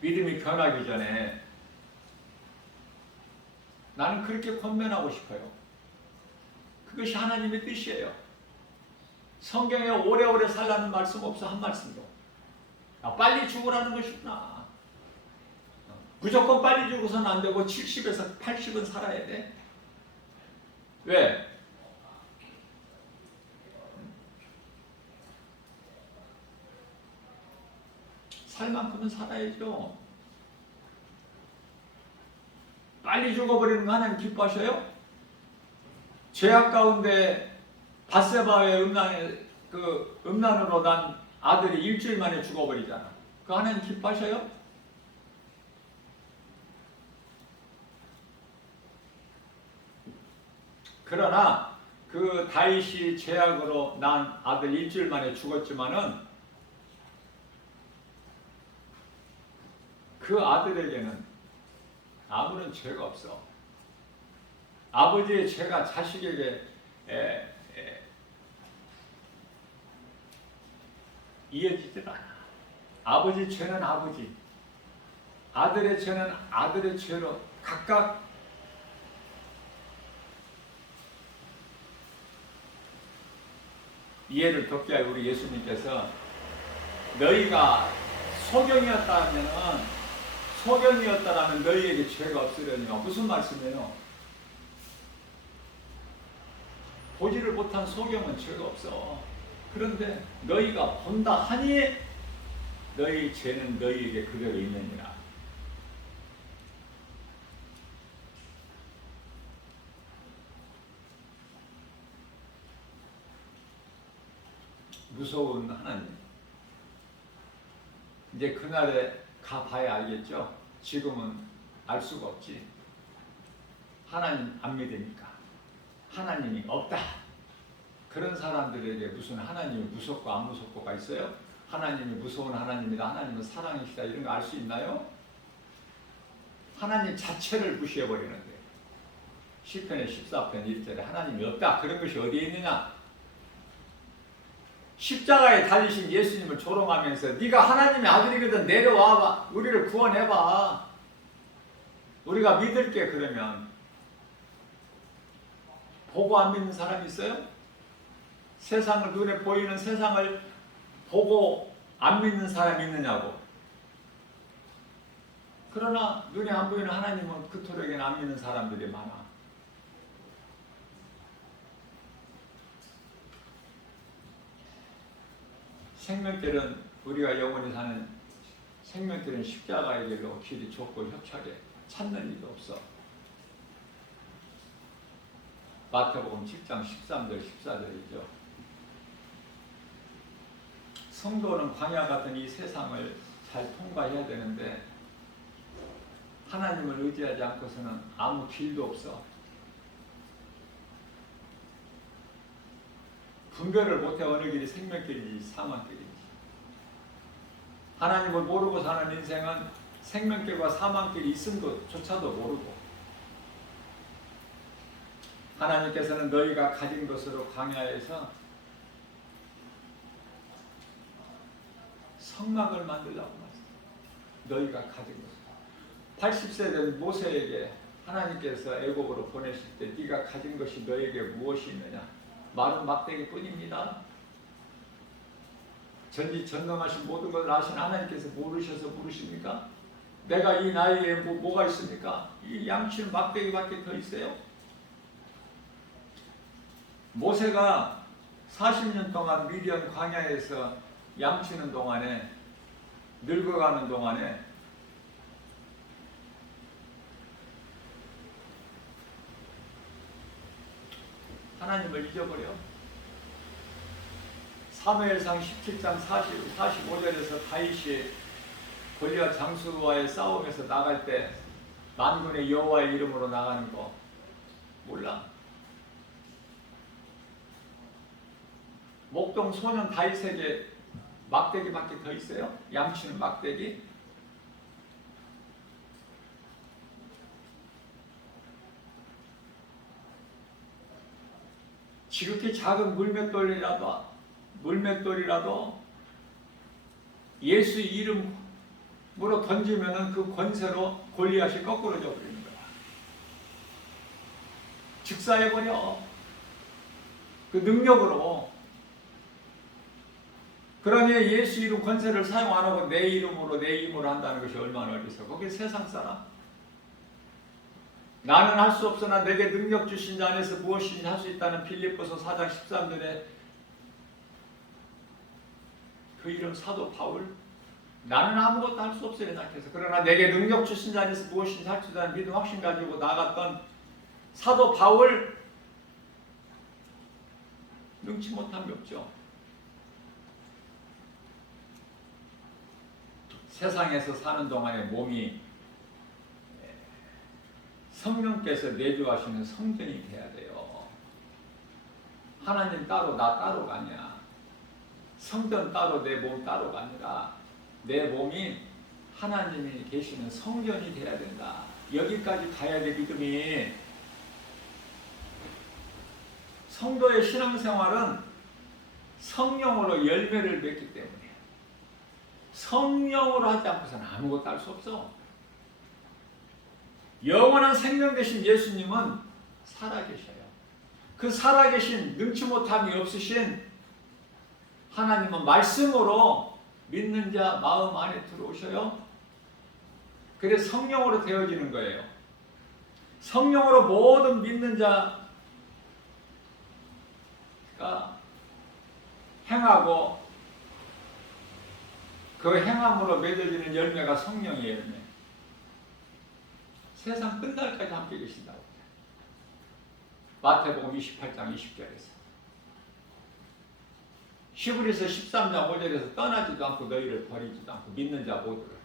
믿음이 변하기 전에. 나는 그렇게 권면하고 싶어요. 그것이 하나님의 뜻이에요. 성경에 오래오래 살라는 말씀 없어. 한 말씀도. 빨리 죽으라는 것이구나. 무조건 빨리 죽어서는 안 되고 70에서 80은 살아야 돼. 왜? 살 만큼은 살아야죠. 빨리 죽어버리는 거 하나님 기뻐하셔요? 죄악 가운데 밧세바의 음란으로 난 아들이 일주일 만에 죽어버리잖아. 그 하나님 기뻐하셔요? 그러나 그 다윗이 죄악으로 난 아들 일주일 만에 죽었지만은 그 아들에게는 아무런 죄가 없어. 아버지의 죄가 자식에게 이어지질 않아. 아버지 죄는 아버지, 아들의 죄는 아들의 죄로 각각 이해를 돕게 할 우리 예수님께서 너희가 소경이었다라면 너희에게 죄가 없으려니와. 무슨 말씀이에요? 보지를 못한 소경은 죄가 없어. 그런데 너희가 본다 하니 너희 죄는 너희에게 그대로 있느니라. 무서운 하나님. 이제 그날에 가봐야 알겠죠? 지금은 알 수가 없지. 하나님 안 믿으니까. 하나님이 없다. 그런 사람들에게 무슨 하나님이 무섭고 안 무섭고가 있어요? 하나님이 무서운 하나님이다, 하나님은 사랑이시다, 이런 거 알 수 있나요? 하나님 자체를 무시해버리는데. 시편의 14편 1절에 하나님이 없다. 그런 것이 어디에 있느냐? 십자가에 달리신 예수님을 조롱하면서 네가 하나님의 아들이거든 내려와봐. 우리를 구원해봐. 우리가 믿을게. 그러면 보고 안 믿는 사람이 있어요? 세상을, 눈에 보이는 세상을 보고 안 믿는 사람이 있느냐고. 그러나 눈에 안 보이는 하나님은 그토록에는 안 믿는 사람들이 많아. 생명길은 우리가 영원히 사는 생명길은 십자가의 길로 길이 좁고 협착해 찾는 일도 없어. 마태복음 10장 13절 14절이죠. 성도는 광야 같은 이 세상을 잘 통과해야 되는데 하나님을 의지하지 않고서는 아무 길도 없어. 분별을 못해 어느 길이 생명길인지 사망길인지. 하나님을 모르고 사는 인생은 생명길과 사망길이 있은 것조차도 모르고, 하나님께서는 너희가 가진 것으로 광야에서 성막을 만들라고 말씀합니다. 너희가 가진 것으로. 80세 된 모세에게 하나님께서 애굽으로 보내실 때 네가 가진 것이 너에게 무엇이 있느냐? 마른 막대기뿐입니다. 전지전능하신 모든 것을 아신 하나님께서 모르셔서 물으십니까? 내가 이 나이에 뭐가 있습니까? 이 양치는 막대기밖에 더 있어요? 모세가 40년 동안 미디안 광야에서 양치는 동안에, 늙어가는 동안에 하나님을 잊어버려. 사무엘상 17장 45절에서 다윗이 골리앗 장수와의 싸움에서 나갈 때 만군의 여호와의 이름으로 나가는 거 몰라? 목동 소년 다윗에게 막대기밖에 더 있어요? 양치는 막대기? 지극히 작은 물맷돌이라도 예수 이름으로 던지면은 그 권세로 골리앗이 거꾸로져 버리는 거야. 즉사해버려. 그 능력으로. 그러니 예수 이름 권세를 사용 안 하고 내 이름으로 내 힘으로 한다는 것이 얼마나 어리석어. 그게 세상 사람. 나는 할 수 없으나 내게 능력 주신 자 안에서 무엇이든지 할 수 있다는 빌립보서 4장 13절에 그 이름 사도 바울. 나는 아무것도 할 수 없어요 생각해서. 그러나 내게 능력 주신 자 안에서 무엇이든지 할 수 있다는 믿음 확신 가지고 나갔던 사도 바울. 능치 못함이 없죠. 세상에서 사는 동안에 몸이 성령께서 내주하시는 성전이 돼야 돼요. 하나님 따로 나 따로가 아니야. 성전 따로 내 몸 따로가 아니라 내 몸이 하나님이 계시는 성전이 돼야 된다. 여기까지 가야 돼. 믿음이. 성도의 신앙생활은 성령으로 열매를 맺기 때문에 성령으로 하지 않고서는 아무것도 할 수 없어. 영원한 생명 되신 예수님은 살아계셔요. 그 살아계신 능치 못함이 없으신 하나님은 말씀으로 믿는 자 마음 안에 들어오셔요. 그래서 성령으로 되어지는 거예요. 성령으로 모든 믿는 자가 행하고 그 행함으로 맺어지는 열매가 성령의 열매. 세상 끝날까지 함께 계신다고. 마태복음 28장 20절에서. 히브리서 13장 5절에서 떠나지도 않고 너희를 버리지도 않고 믿는 자 모두를.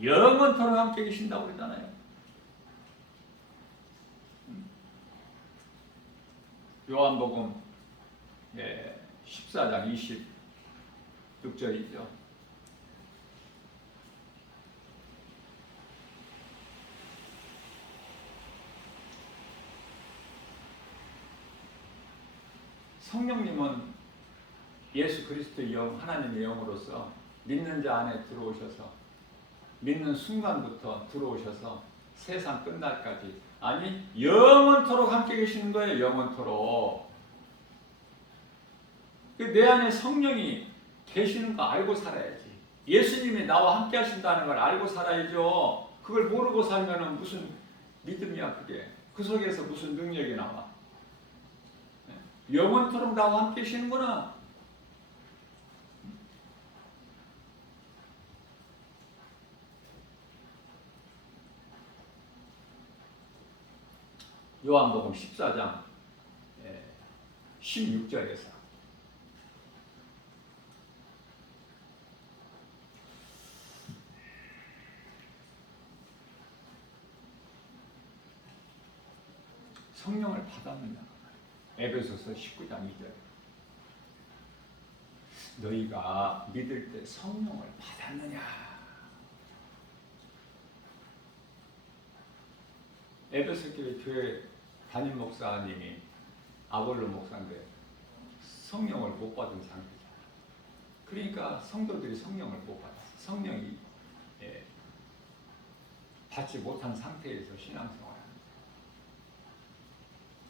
영원토록 함께 계신다고 그러잖아요. 요한복음 14장 26절이죠. 성령님은 예수 그리스도의 영, 하나님의 영으로서 믿는 자 안에 들어오셔서 믿는 순간부터 들어오셔서 세상 끝날까지. 아니, 영원토록 함께 계시는 거예요. 영원토록. 내 안에 성령이 계시는 거 알고 살아야지. 예수님이 나와 함께 하신다는 걸 알고 살아야죠. 그걸 모르고 살면은 무슨 믿음이야 그게. 그 속에서 무슨 능력이 나와. 영원토록 나와 함께 계시는구나. 요한복음 14장 16절에서 성령을 받았느냐. 에베소서 19장 2절. 너희가 믿을 때 성령을 받았느냐. 에베소 교회 담임 목사님이 아볼로 목사인데 성령을 못 받은 상태잖아. 그러니까 성도들이 성령을 못 받았어. 성령이 받지 못한 상태에서 신앙생활.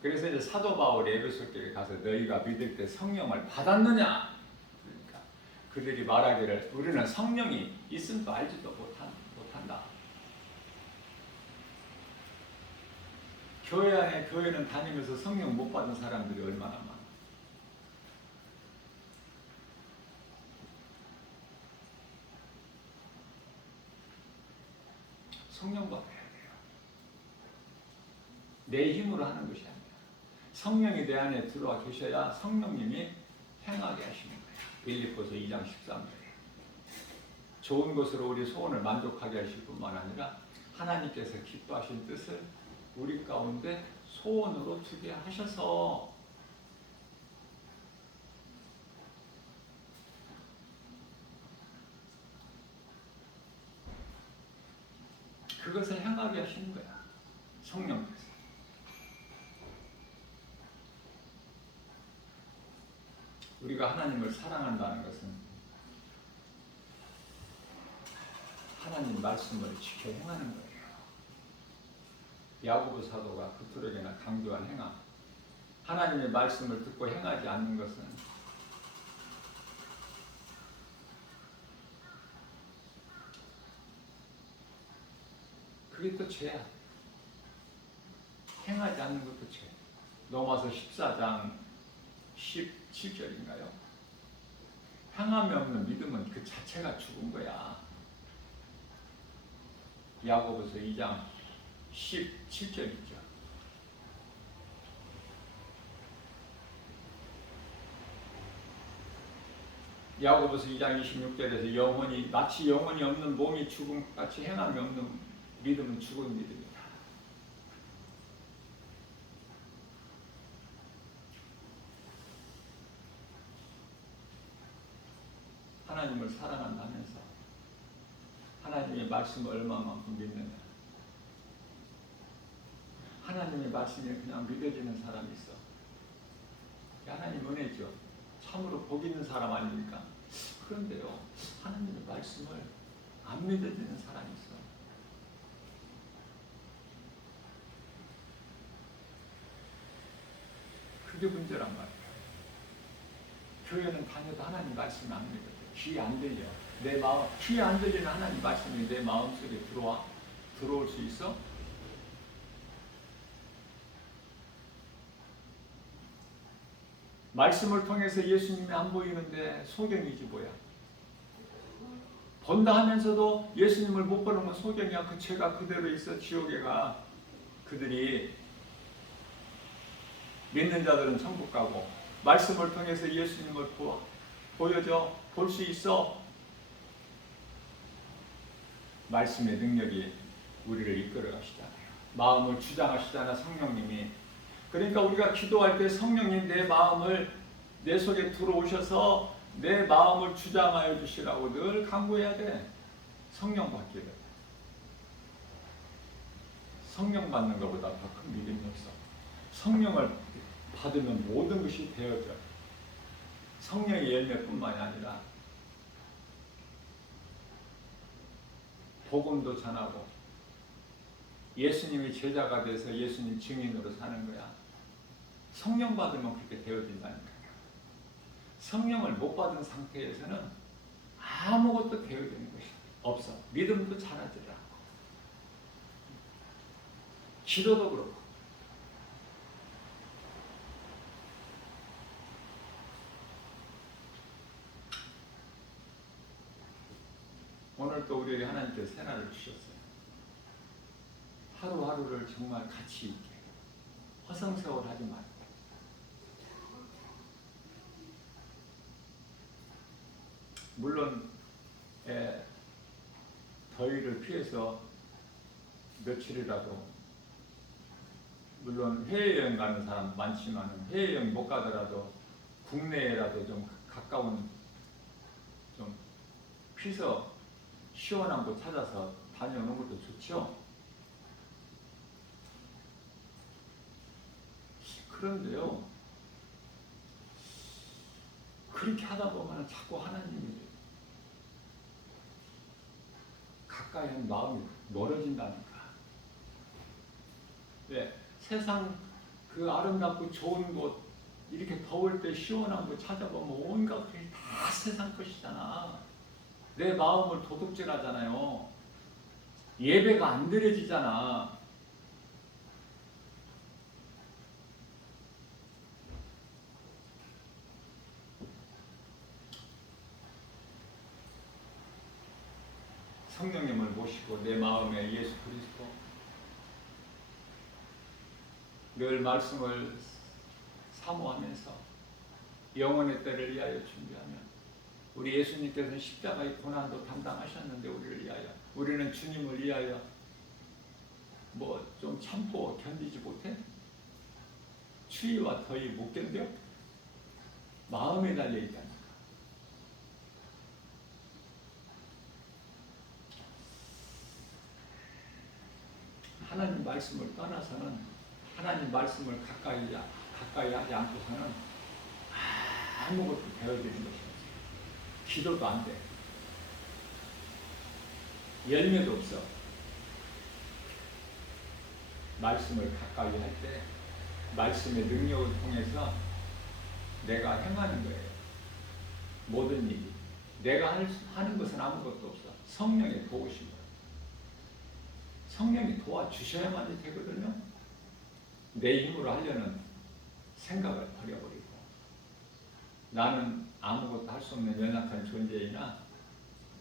그래서 이제 사도 바울이 에베소 교회에 가서 너희가 믿을 때 성령을 받았느냐? 그러니까 그들이 말하기를 우리는 성령이 있음도 알지도 못한다. 교회 안에 교회는 다니면서 성령 못 받은 사람들이 얼마나 많아. 성령 받아야 돼요. 내 힘으로 하는 것이 아니라 성령이 내 안에 들어와 계셔야 성령님이 행하게 하시는 거예요. 빌립보서 2장 13절. 좋은 것으로 우리 소원을 만족하게 하실 뿐만 아니라 하나님께서 기뻐하신 뜻을 우리 가운데 소원으로 주게 하셔서 그것을 행하게 하시는 거야. 성령께서. 우리가 하나님을 사랑한다는 것은 하나님 말씀을 지켜 행하는 거예요. 야고보 사도가 그토록이나 강조한 행함. 하나님의 말씀을 듣고 행하지 않는 것은 그게 또 죄야. 행하지 않는 것도 죄. 로마서 14장 17절인가요? 행함이 없는 믿음은 그 자체가 죽은 거야. 야고보서 2장 17절이죠. 야고보서 2장 26절에서 마치 영혼이 없는 몸이 죽음 같이 행함이 없는 믿음은 죽은 믿음이다. 하나님을 사랑한다면서 하나님의 말씀을 얼마만큼 믿느냐. 하나님의 말씀이 그냥 믿어지는 사람이 있어. 하나님 은혜죠. 참으로 복 있는 사람 아닙니까? 그런데요, 하나님의 말씀을 안 믿어지는 사람이 있어. 그게 문제란 말이에요. 교회는 다녀도 하나님 말씀이 안 믿어져. 귀에 안 들려. 내 마음, 귀에 안 들리는 하나님 말씀이 내 마음속에 들어올 수 있어? 말씀을 통해서 예수님이 안 보이는데 소경이지 뭐야. 본다 하면서도 예수님을 못 보는 건 소경이야. 그 죄가 그대로 있어. 지옥에 가. 그들이 믿는 자들은 천국 가고 말씀을 통해서 예수님을 보여줘. 볼 수 있어. 말씀의 능력이 우리를 이끌어 가시잖아요. 마음을 주장하시잖아, 성령님이. 그러니까 우리가 기도할 때 성령님 내 마음을 내 속에 들어오셔서 내 마음을 주장하여 주시라고 늘 간구해야 돼. 성령 받기를. 성령 받는 것보다 더 큰 믿음이 없어. 성령을 받으면 모든 것이 되어져. 성령의 열매뿐만이 아니라 복음도 전하고 예수님이 제자가 돼서 예수님 증인으로 사는 거야. 성령 받으면 그렇게 되어진다니까. 성령을 못 받은 상태에서는 아무것도 되어지는 것이 없어. 믿음도 자라지 않고, 기도도 그렇고. 오늘 또 우리에게 하나님께서 새날을 주셨어요. 하루하루를 정말 가치 있게 허송세월하지 말고, 물론 더위를 피해서 며칠이라도, 물론 해외여행 가는 사람 많지만 해외여행 못 가더라도 국내에라도 좀 가까운 좀 피서 시원한 곳 찾아서 다녀오는 것도 좋죠. 그런데요, 그렇게 하다 보면 자꾸 하나님이 가까이 하는 마음이 멀어진다니까. 왜? 세상 그 아름답고 좋은 곳, 이렇게 더울 때 시원한 곳 찾아보면 온갖 것이 다 세상 것이잖아. 내 마음을 도둑질하잖아요. 예배가 안 드려지잖아. 성령님을 모시고 내 마음에 예수 그리스도, 늘 말씀을 사모하면서 영혼의 때를 위하여 준비하면, 우리 예수님께서는 십자가의 고난도 담당하셨는데 우리를 위하여, 우리는 주님을 위하여 뭐 좀 참고 견디지 못해? 추위와 더위 못 견뎌? 마음에 달려있다니까. 하나님 말씀을 떠나서는, 하나님 말씀을 가까이 하지 않고서는 아무것도 되어지는 것이 없어요. 기도도 안 돼. 열매도 없어. 말씀을 가까이 할 때 말씀의 능력을 통해서 내가 행하는 거예요. 모든 일이. 내가 하는 것은 아무것도 없어. 성령의 도우심으로. 성령이 도와주셔야만 되거든요. 내 힘으로 하려는 생각을 버려버리고, 나는 아무것도 할 수 없는 연약한 존재이나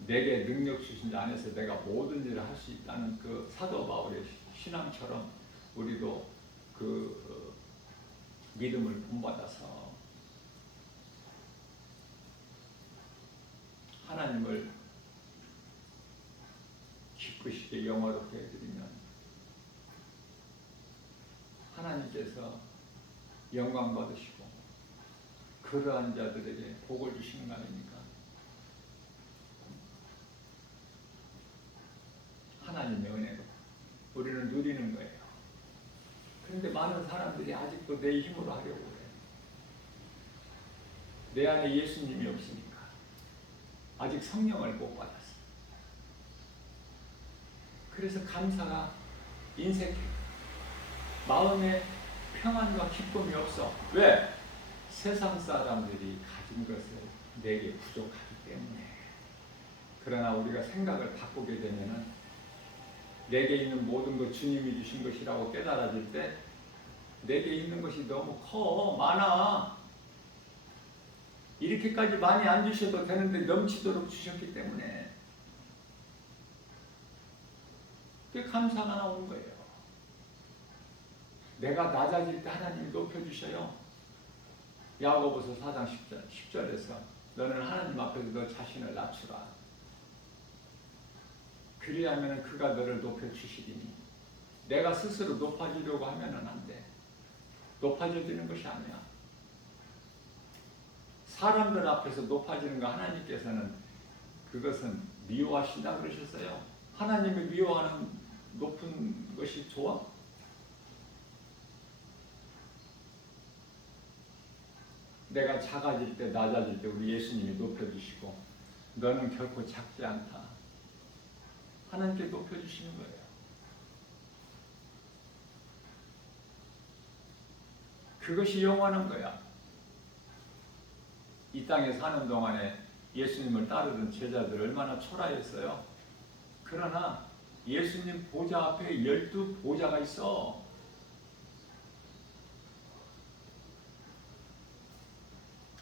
내게 능력 주신 자 안에서 내가 모든 일을 할 수 있다는 그 사도 바울의 신앙처럼 우리도 그 믿음을 본받아서 하나님을 기쁘시게 영화롭게 해드리면 하나님께서 영광 받으시고 그러한 자들에게 복을 주시는 거 아닙니까? 하나님의 은혜로 우리는 누리는 거예요. 그런데 많은 사람들이 아직도 내 힘으로 하려고 그래요. 내 안에 예수님이 없으니까 아직 성령을 못 받았어. 그래서 감사가 인색해. 마음에 평안과 기쁨이 없어. 왜? 세상 사람들이 가진 것을 내게 부족하기 때문에. 그러나 우리가 생각을 바꾸게 되면은 내게 있는 모든 것 주님이 주신 것이라고 깨달아질 때 내게 있는 것이 너무 커, 많아. 이렇게까지 많이 안 주셔도 되는데 넘치도록 주셨기 때문에 그 감사가 나오는 거예요. 내가 낮아질 때 하나님이 높여주셔요. 야고보서 4장 10절에서 너는 하나님 앞에서 너 자신을 낮추라. 그리하면 그가 너를 높여주시리니. 내가 스스로 높아지려고 하면 안 돼. 높아져지는 것이 아니야. 사람들 앞에서 높아지는 거 하나님께서는 그것은 미워하신다 그러셨어요. 하나님이 미워하는 높은 것이 좋아? 내가 작아질 때 낮아질 때 우리 예수님이 높여주시고 너는 결코 작지 않다. 하나님께 높여주시는 거예요. 그것이 영원한 거야. 이 땅에 사는 동안에 예수님을 따르던 제자들 얼마나 초라했어요. 그러나 예수님 보좌 앞에 12보좌가 있어.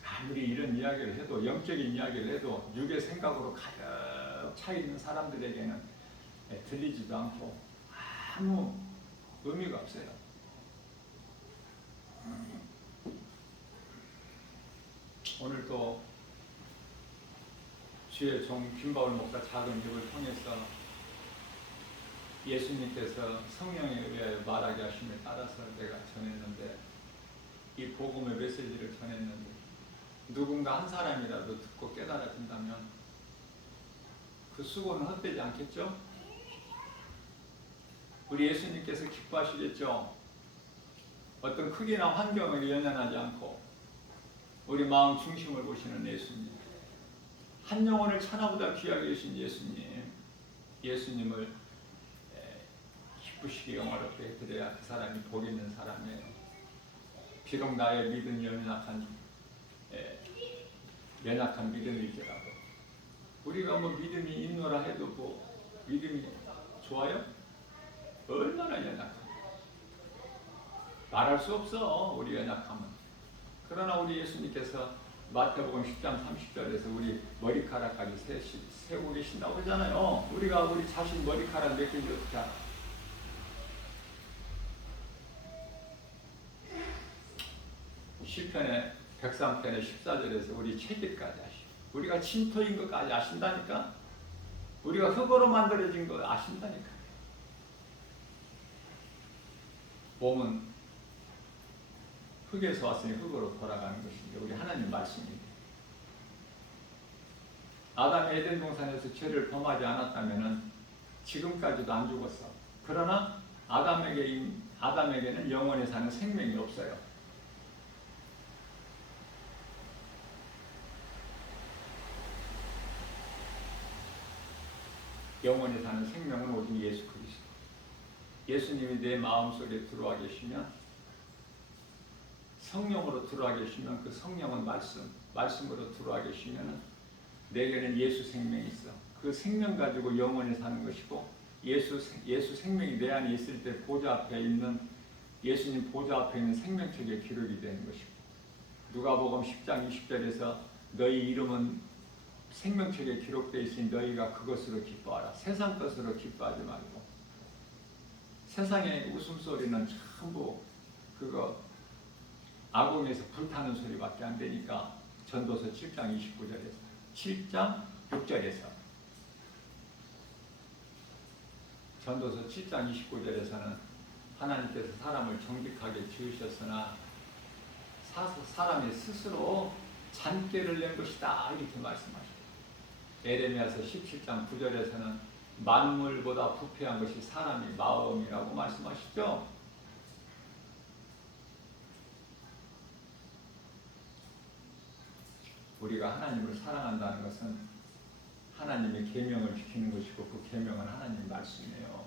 아무리 이런 이야기를 해도, 영적인 이야기를 해도 육의 생각으로 가득 차 있는 사람들에게는 들리지도 않고 아무 의미가 없어요. 오늘도 주의 종 김바울 목사 작은 입을 통해서 예수님께서 성령에 의하여 말하게 하심에 따라서 내가 전했는데, 이 복음의 메시지를 전했는데 누군가 한 사람이라도 듣고 깨달아진다면 그 수고는 헛되지 않겠죠? 우리 예수님께서 기뻐하시겠죠? 어떤 크기나 환경을 연연하지 않고 우리 마음 중심을 보시는 예수님, 한 영혼을 천하보다 귀하게 여신 예수님을 기쁘시게 영화롭게 해드려야 그 사람이 복 있는 사람이에요. 비록 나의 믿음이 연약한 믿음일지라도, 우리가 뭐 믿음이 있노라 해도 뭐 믿음이 좋아요? 얼마나 연약합니까? 말할 수 없어, 우리 연약함은. 그러나 우리 예수님께서 마태복음 10장 30절에서 우리 머리카락까지 세고 계신다고 그러잖아요. 우리가 우리 자신 머리카락 몇 개인지 어떻게 알아? 시편의 103편의 14절에서 우리 체질까지 아시고, 우리가 침토인 것까지 아신다니까? 우리가 흙으로 만들어진 거 아신다니까? 몸은 흙에서 왔으니 흙으로 돌아가는 것인데 우리 하나님 말씀입니다. 아담이 에덴 동산에서 죄를 범하지 않았다면 지금까지도 안 죽었어. 그러나 아담에게는 영원히 사는 생명이 없어요. 영원히 사는 생명은 오직 예수 그리스도. 예수님이 내 마음속에 들어와 계시면, 성령으로 들어와 계시면 그 성령은 말씀으로 들어와 계시면 내게는 예수 생명이 있어. 그 생명 가지고 영원히 사는 것이고, 예수 생명이 내 안에 있을 때 보좌 앞에 있는, 예수님 보좌 앞에 있는 생명책에 기록이 되는 것이고, 누가복음 10장 20절에서 너희 이름은 생명책에 기록되어 있으니 너희가 그것으로 기뻐하라. 세상 것으로 기뻐하지 말고. 세상의 웃음소리는 전부 그거 아궁에서 불타는 소리밖에 안 되니까 전도서 7장 6절에서 전도서 7장 29절에서는 하나님께서 사람을 정직하게 지으셨으나 사람이 스스로 잔꾀를 낸 것이다, 이렇게 말씀하십니다. 에레미야서 17장 9절에서는 만물보다 부패한 것이 사람의 마음이라고 말씀하시죠. 우리가 하나님을 사랑한다는 것은 하나님의 계명을 지키는 것이고, 그 계명은 하나님의 말씀이에요.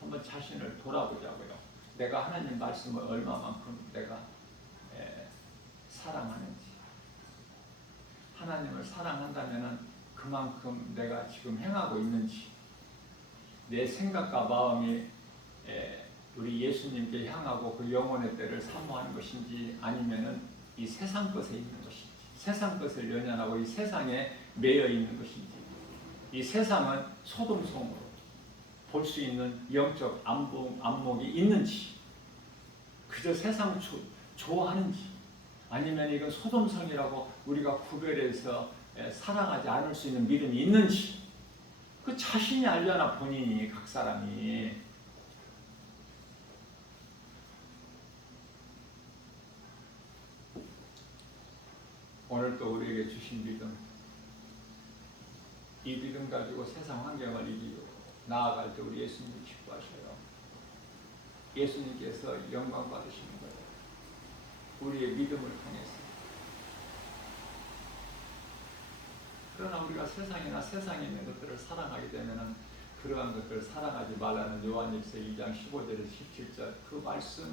한번 자신을 돌아보자고요. 내가 하나님 말씀을 얼마만큼 내가 사랑하는지. 하나님을 사랑한다면 그만큼 내가 지금 행하고 있는지, 내 생각과 마음이 우리 예수님께 향하고 그 영혼의 때를 사모하는 것인지, 아니면은 이 세상 것에 있는 것인지, 세상 것을 연연하고 이 세상에 매여 있는 것인지, 이 세상은 소돔성으로 볼 수 있는 영적 안목이 있는지, 그저 세상 좋아하는지, 아니면 이건 소돔성이라고 우리가 구별해서 사랑하지 않을 수 있는 믿음이 있는지, 그 자신이 알려나, 본인이, 각 사람이. 오늘 또 우리에게 주신 믿음, 이 믿음 가지고 세상 환경을 이기고 나아갈 때 우리 예수님이 기뻐하셔요. 예수님께서 영광 받으시는 거예요. 우리의 믿음을 통해서. 그러나 우리가 세상이나 세상에 있는 것들을 사랑하게 되면 그러한 것들을 사랑하지 말라는 요한일서 2장 15절에서 17절 그 말씀을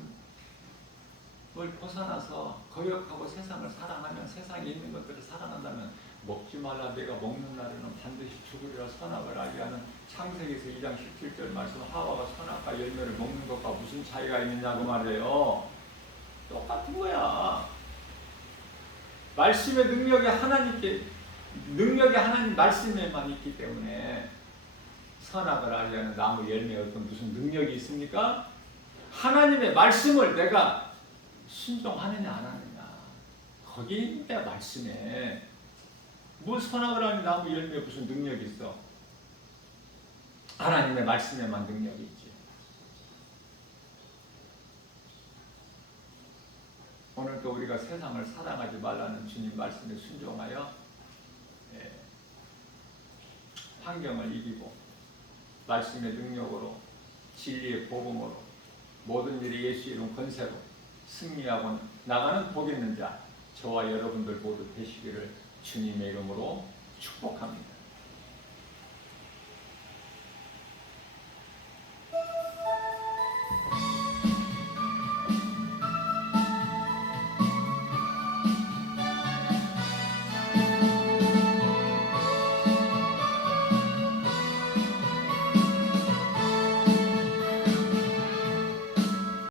벗어나서 거역하고 세상을 사랑하면, 세상에 있는 것들을 사랑한다면 먹지 말라 내가 먹는 날에는 반드시 죽으리라 선악을 알게 하는 창세기에서 2장 17절 말씀, 하와가 선악과 열매를 먹는 것과 무슨 차이가 있느냐고 말이에요. 똑같은 거야. 말씀의 능력이 하나님 말씀에만 있기 때문에 선악을 알게 하는 나무 열매에 어떤 무슨 능력이 있습니까? 하나님의 말씀을 내가 순종하느냐 안 하느냐, 거기 내 말씀에 뭐 선악을 하는 나무 열매에 무슨 능력이 있어? 하나님의 말씀에만 능력이 있지. 오늘도 우리가 세상을 사랑하지 말라는 주님 말씀에 순종하여 환경을 이기고 말씀의 능력으로, 진리의 복음으로, 모든 일이 예수 이름 권세로 승리하고 나가는 복 있는 자, 저와 여러분들 모두 되시기를 주님의 이름으로 축복합니다.